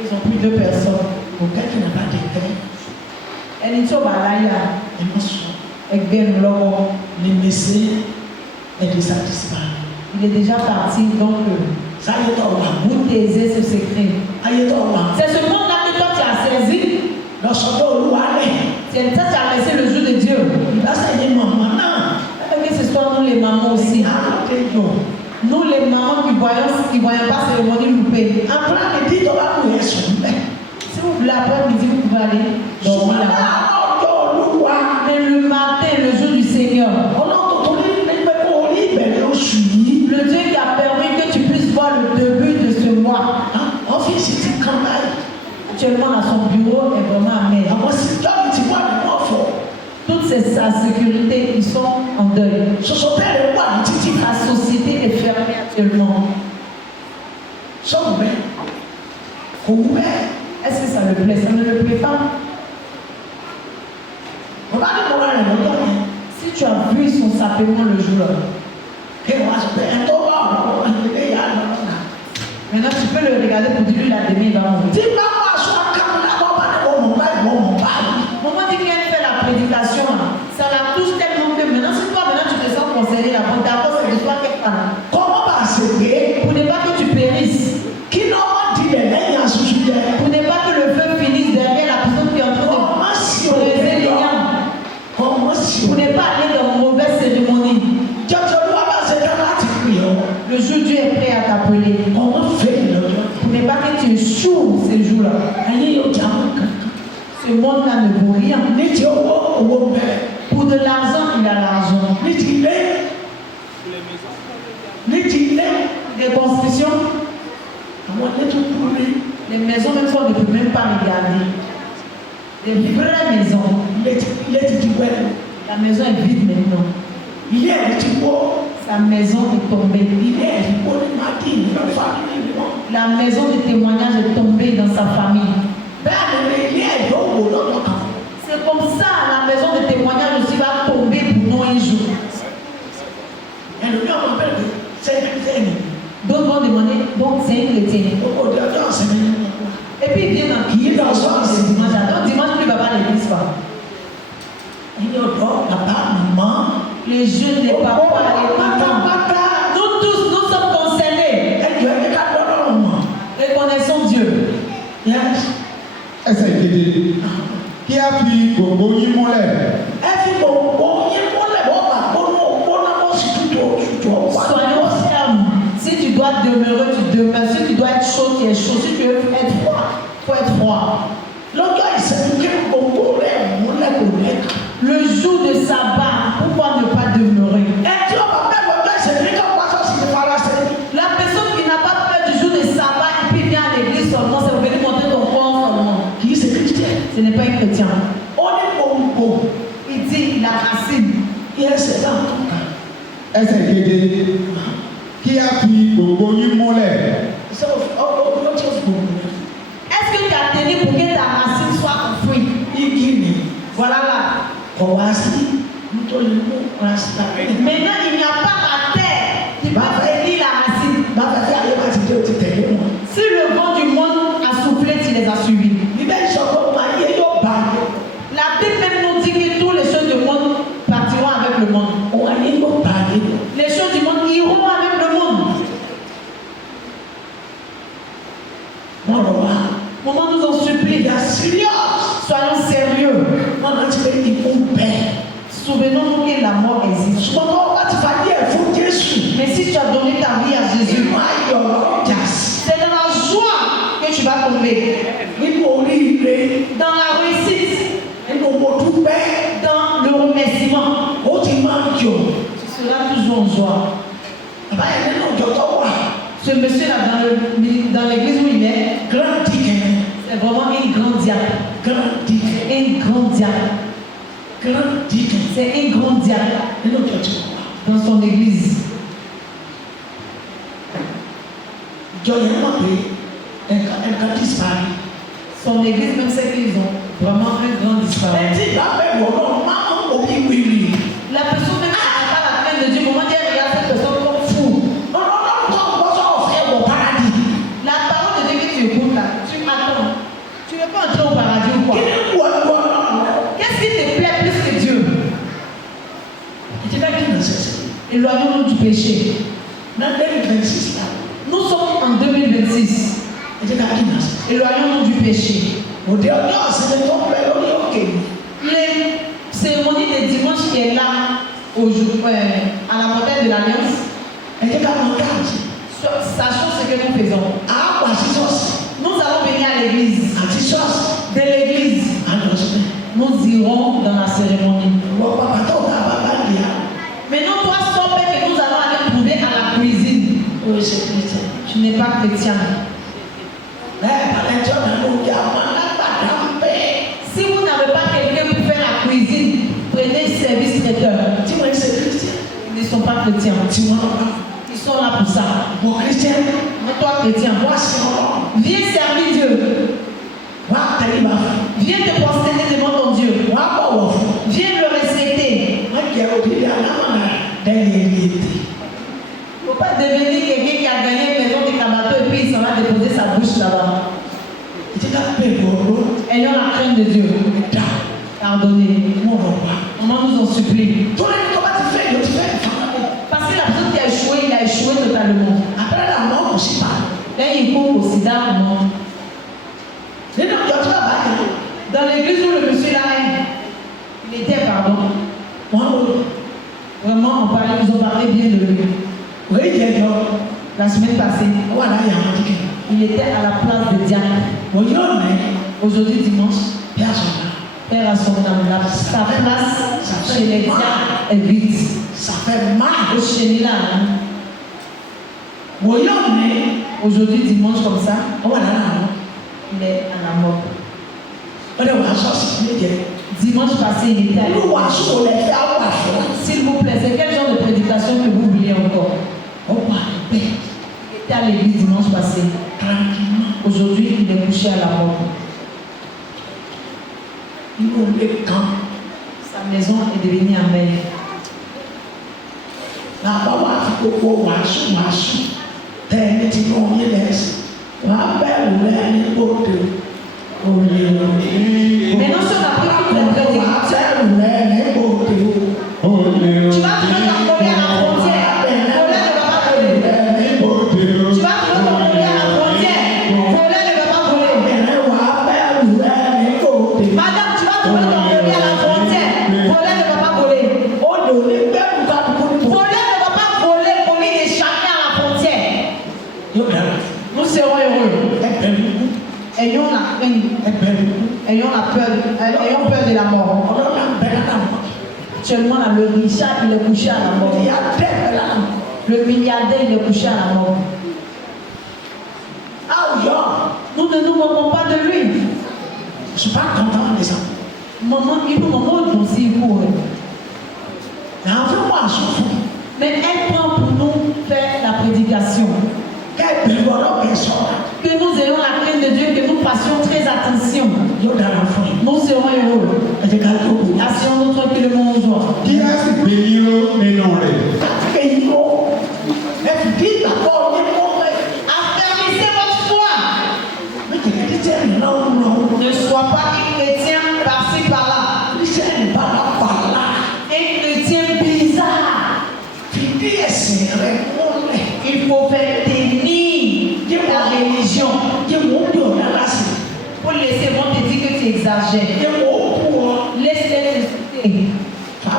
Ils ont pris 2 personnes. Aucun qui n'a pas d'écrit. Elle est sur Balaya, Émotion. avec Ben Loro. Le médecin est dissatisfait. Il est déjà parti, donc Ça y est, on va. vous taisez ce secret. Aïe, on va. C'est ce monde-là que toi tu as saisi. Lorsqu'on doit aller, C'est ça tu as laissé le jour de Dieu. il va s'aider maman. Non. Avec ce soir, nous les mamans aussi. Nous les mamans qui voyons pas cérémonie loupée. Après, il dit, on va courir sur lui. Si vous voulez après-midi, vous pouvez aller dormir là-bas. Mais le matin, le jour du Seigneur, le Dieu qui a permis que tu puisses voir le début de ce mois, actuellement dans son bureau est vraiment amer. Toutes sa sécurité, ils sont en deuil. La société est fermée actuellement. Est-ce que ça le plaît? Ça ne le plaît pas? Si tu as vu son sapement le jour-là, maintenant tu peux le regarder pour dire lui la demi, il va mourir. Maman dit qu'elle fait la prédication, là. Ça la touche tellement que maintenant, si toi maintenant tu te sens concerné là, bon d'accord, c'est de toi qu'elle parle. Pour ne pas que tu périsses, pour ne pas que le feu finisse derrière la personne qui est en train de briser les liens, pour ne pas aller dans une mauvaise cérémonie. Le jour Dieu est prêt à t'appeler, pour ne pas que tu échoues ces jours-là. Ce monde-là ne vaut rien. Pour de l'argent, il a l'argent. Des constructions, les maisons même ça, on ne peut même pas regarder. Des vraies maisons. La maison est vide maintenant. Sa maison est tombée. La maison de témoignage est tombée dans sa famille. C'est comme ça, la maison de témoignage aussi va tomber pour nous un jour. D'autres vont demander, donc c'est une chrétienne. Et puis il vient dans qui dans dimanche. Donc dimanche, plus va pas à l'église pas. Les jeunes, les papas, les mamans. Nous tous, nous sommes concernés. Reconnaissons Dieu. Yes. Ẹsẹ̀ ìkéde kí a fi gbogbo yín múlẹ̀. Soyons fermes. Si tu dois demeurer, tu demeures. Si tu dois être chaud, tu es chaud. Si tu veux être froid, il faut être froid. Le jour de sabbat, pourquoi ne pas demeurer? La personne qui n'a pas peur du jour de sabbat et puis vient à l'église seulement, c'est venir montrer ton corps seulement. Ce n'est pas un chrétien. Il dit la racine. Ẹsẹ̀ ìkéde kí a fi gbogbo yín múlẹ̀. Est-ce que tu as tenu pour que ta racine soit fruit? Voilà là. Maintenant, il n'y a pas la terre qui peut tenir la racine. Si le vent du monde a soufflé, tu les as suivis. La Bible même nous dit que toutes les choses du monde partiront avec le monde. Les choses du monde iront avec le monde. Maman nous en supplie. Soyons sérieux. Souvenons-nous que la mort existe. Mais si tu as donné ta vie à Jésus, c'est dans la joie que tu vas tomber. Dans la réussite. Dans le remerciement. Tu seras toujours en joie. Ce monsieur-là, dans l'église où il est, c'est vraiment un grand diable. Un grand diable. C'est un grand diable dans son église. Son église, même c'est qu'ils ont vraiment un grand disparu. La personne même qui n'a pas la crainte de Dieu, comment dire, regarde cette personne comme fou. La parole de Dieu que tu écoutes là, tu attends. Tu ne veux pas entrer au paradis ou quoi? Qu'est-ce qui te plaît plus que Dieu? Éloignons-nous du péché. Nous sommes en 2026. Éloignons-nous du péché. Les cérémonies de dimanche qui est là à la montagne de l'Alliance, sachons ce que nous faisons. Nous allons venir à l'église. De l'église, nous irons dans la cérémonie. Maintenant, toi, sors que nous allons aller trouver à la cuisine. Tu n'es pas chrétien. Si vous n'avez pas quelqu'un pour faire la cuisine, prenez service traiteur. Ils ne sont pas chrétiens. Ils sont là pour ça. Mais toi, chrétien, viens servir Dieu. Viens te prosterner devant ton Dieu. Viens le respecter. Il ne faut pas devenir quelqu'un qui a gagné une maison de Kabato et puis il s'en va déposer sa bouche là-bas. Ayons la crainte de Dieu. Pardonnez. Maman nous en supplie. Parce que la personne qui a échoué, il a échoué totalement. Là, il faut au sida, non. Dans l'église où le monsieur là, il était, pardon. Vraiment, on nous ont parlé bien de lui. La semaine passée, il était à la place de Diane. Aujourd'hui, dimanche, Père à son âme. Sa place chez les diables est vide. Ça fait mal. Au chenil là. Aujourd'hui, dimanche comme ça, il est à la mort. Dimanche passé, il était à la mort. S'il vous plaît, c'est quel genre de prédication que vous voulez encore? Il était à l'église dimanche passé. couché à la mort. Sa maison est devenue amère. Maintenant, si on a pris toute la prédication, tu vas trouver ton collier à la frontière. Voler ne va pas voler. Tu vas trouver ton collier à la frontière. Voler ne va pas voler. Madame, tu vas trouver ton collier à la frontière. Voler ne va pas voler. Voler ne va pas voler pour lui d'échapper à la frontière. Nous serons heureux. Ayons la crainte. Ayons peur de la mort. Actuellement, le Richard, il est couché à la mort. Le milliardaire, il est couché à la mort. Nous ne nous moquons pas de lui. Je suis pas content de ça. Maman, il faut maman aussi pour eux. Mais elle prend pour nous faire la prédication. Que nous ayons la crainte de Dieu, que nous fassions très attention. Nous serons heureux. Asseyons-nous tranquillement aujourd'hui. Kí á sì gbé yíró nínú rẹ̀. Affermissez votre foi. Ne sois pas un chrétien par-ci par-là. Un chrétien bizarre. Il faut faire tenir la religion. Pour laisser bon te dire que tu exagères. Laisse-les t'insulter. La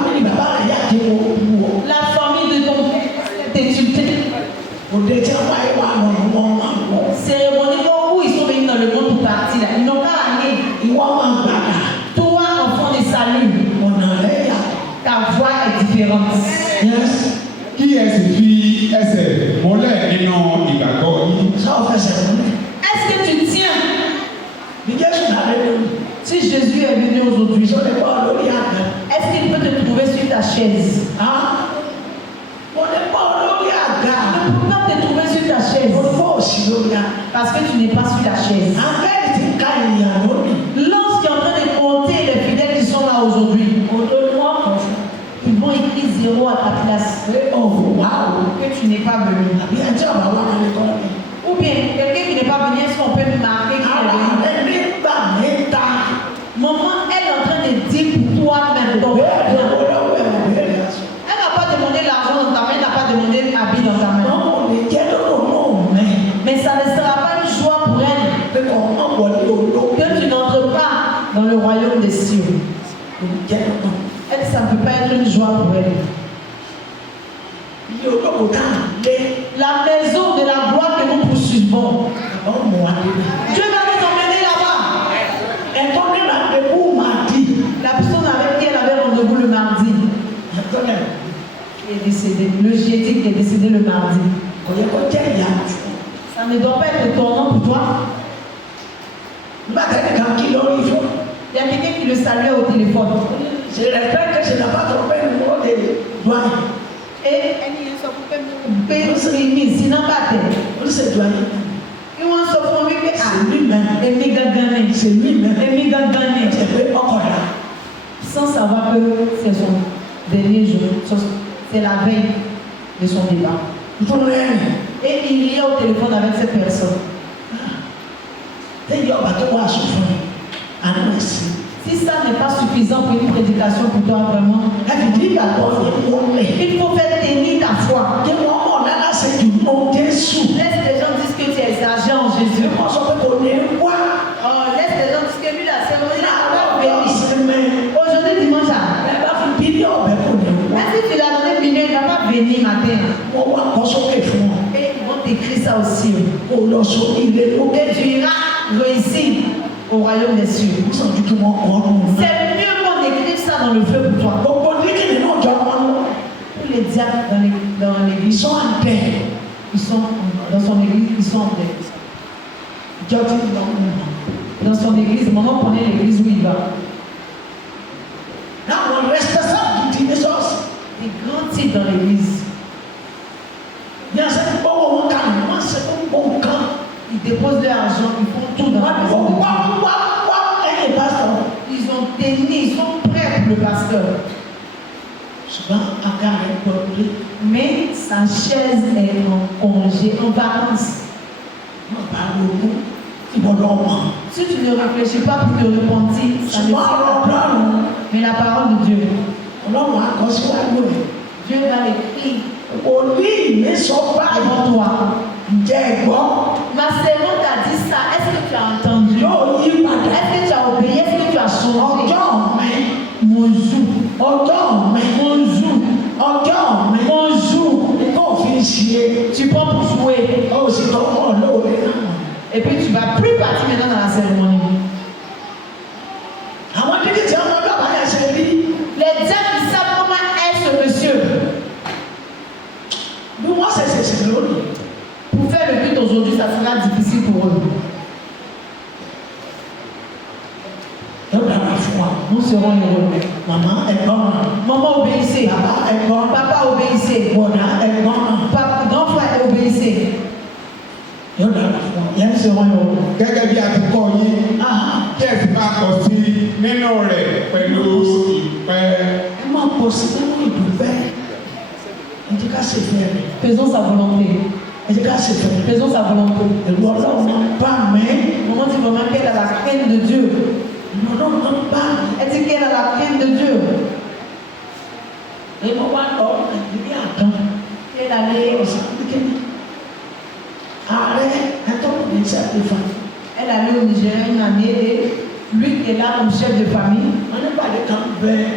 famille de ton père t'insulter. Cérémoniellement, où ils sont venus dans le monde pour partir là, ils n'ont pas allé. Toi, enfant de salut, ta voix est différente. Kí ẹ sì fi ẹsẹ̀ mọ́lẹ̀ nínú ìgbàgbọ́ yín. Est-ce que tu tiens? Si Jésus est venu aujourd'hui, est-ce qu'il peut te trouver sur ta chaise? Ne peut pas te trouver sur ta chaise. Parce que tu n'es pas sur la chaise. Lorsqu'il est en train de compter les fidèles qui sont là aujourd'hui, ils vont écrire 0 à ta place. Que tu n'es pas venu. Ou bien, quelqu'un qui n'est pas venu, est-ce qu'on peut lui marquer qu'il est venu? Maman, elle est en train de dire pour toi maintenant. Elle n'a pas demandé l'argent dans ta main, elle n'a pas demandé l'habit dans ta main. Mais ça ne sera pas une joie pour elle que tu n'entres pas dans le royaume des cieux. Elle, ça ne peut pas être une joie pour elle. La maison de la gloire que nous poursuivons, Dieu va nous emmener là-bas. La personne avec qui elle avait rendez-vous le mardi, qui est décédé, le génétique qui est décédé le mardi. Ça ne doit pas être tournant pour toi. Il y a quelqu'un qui le saluait au téléphone. Je respecte que je n'ai pas trompé le mot de doigt. Et elle dit ça pour faire sinon pas C'est doigt. ils vont se former que C'est lui-même. C'est lui-même. Sans savoir que c'est son dernier jour, c'est la veille de son départ. Et il est au téléphone avec cette personne. Si ça n'est pas suffisant pour une prédication pour toi vraiment, il faut faire tenir ta foi. Laisse les gens dire que tu exagères en Jésus. Laisse les gens dire que lui la cérémonie n'a pas béni. Aujourd'hui dimanche, est-ce que tu l'as donné béni, il n'a pas béni matin. Et ils vont t'écrire ça aussi. Et tu iras réussir au royaume des cieux. C'est mieux qu'on écrive ça dans le feu pour toi. Tous les diacres dans l'église, ils sont dans son église, ils sont en deuil. Dans son église, maman connaît l'église où il va. Les grands titres dans l'église. Ils déposent leur argent, ils font tout dans la maison de Dieu. Et les pasteurs, Ils ont tenu, ils sont prêts pour le pasteur. souvent, à carré, porté, Mais sa chaise est en congé, en vacances. on parle beaucoup, ils vont dormir. Si tu ne réfléchis pas pour te repentir, ça ne Souvent, sert on à rien. parle, Mais la parole de Dieu, on va accrocher à nous. Dieu va l'écrire Au lit, mais sont pas devant toi. des bons. Ma servante t'a dit ça, est-ce que tu as entendu? Yo, il va Est-ce que tu as obéi? Est-ce que tu as changé? Mon jour, mon jour, tu prends pour jouer. Et puis tu vas plus partir maintenant dans la cérémonie. Les diables savent comment est ce monsieur. Pour faire le but aujourd'hui, ça sera difficile pour eux. Nous serons heureux. Maman est bonne. Maman obéissez. Papa est bon. Papa obéissez. Bona est bon. Papa, grand frère obéissez. Yo da la foi. Nous serons heureux. Gẹ́gẹ́ bí a ti kọ́ yín, kí ẹ sì máa kọ̀ sí nínú rẹ̀ pẹ̀lú ìpẹ́. Ẹ máa pọ̀ sí nínú ìdúpẹ́. Ẹ jẹ́ ká ṣe fẹ́ rẹ̀. Faisons sa volonté. Ẹ jẹ́ ká ṣe fẹ́ rẹ̀. Faisons sa volonté. Ẹ̀rù Ọlọ́run máa ń bá mi. Maman dit vraiment qu'elle a la crainte de Dieu. Ẹ̀rù Ọlọ́run máa ń bá mi. Elle dit qu'elle a la crainte de Dieu. Ẹ̀rù wa lọ Nàìjíríà kan. Elle allait, Ọ̀sán kékeré. Ààrẹ ẹ̀tọ́ kò ní sẹ́ẹ̀tì fa. elle allait au Niger une année et lui qui est là comme chef de famille, Wọ́n ní pàdé kan bẹ́ẹ̀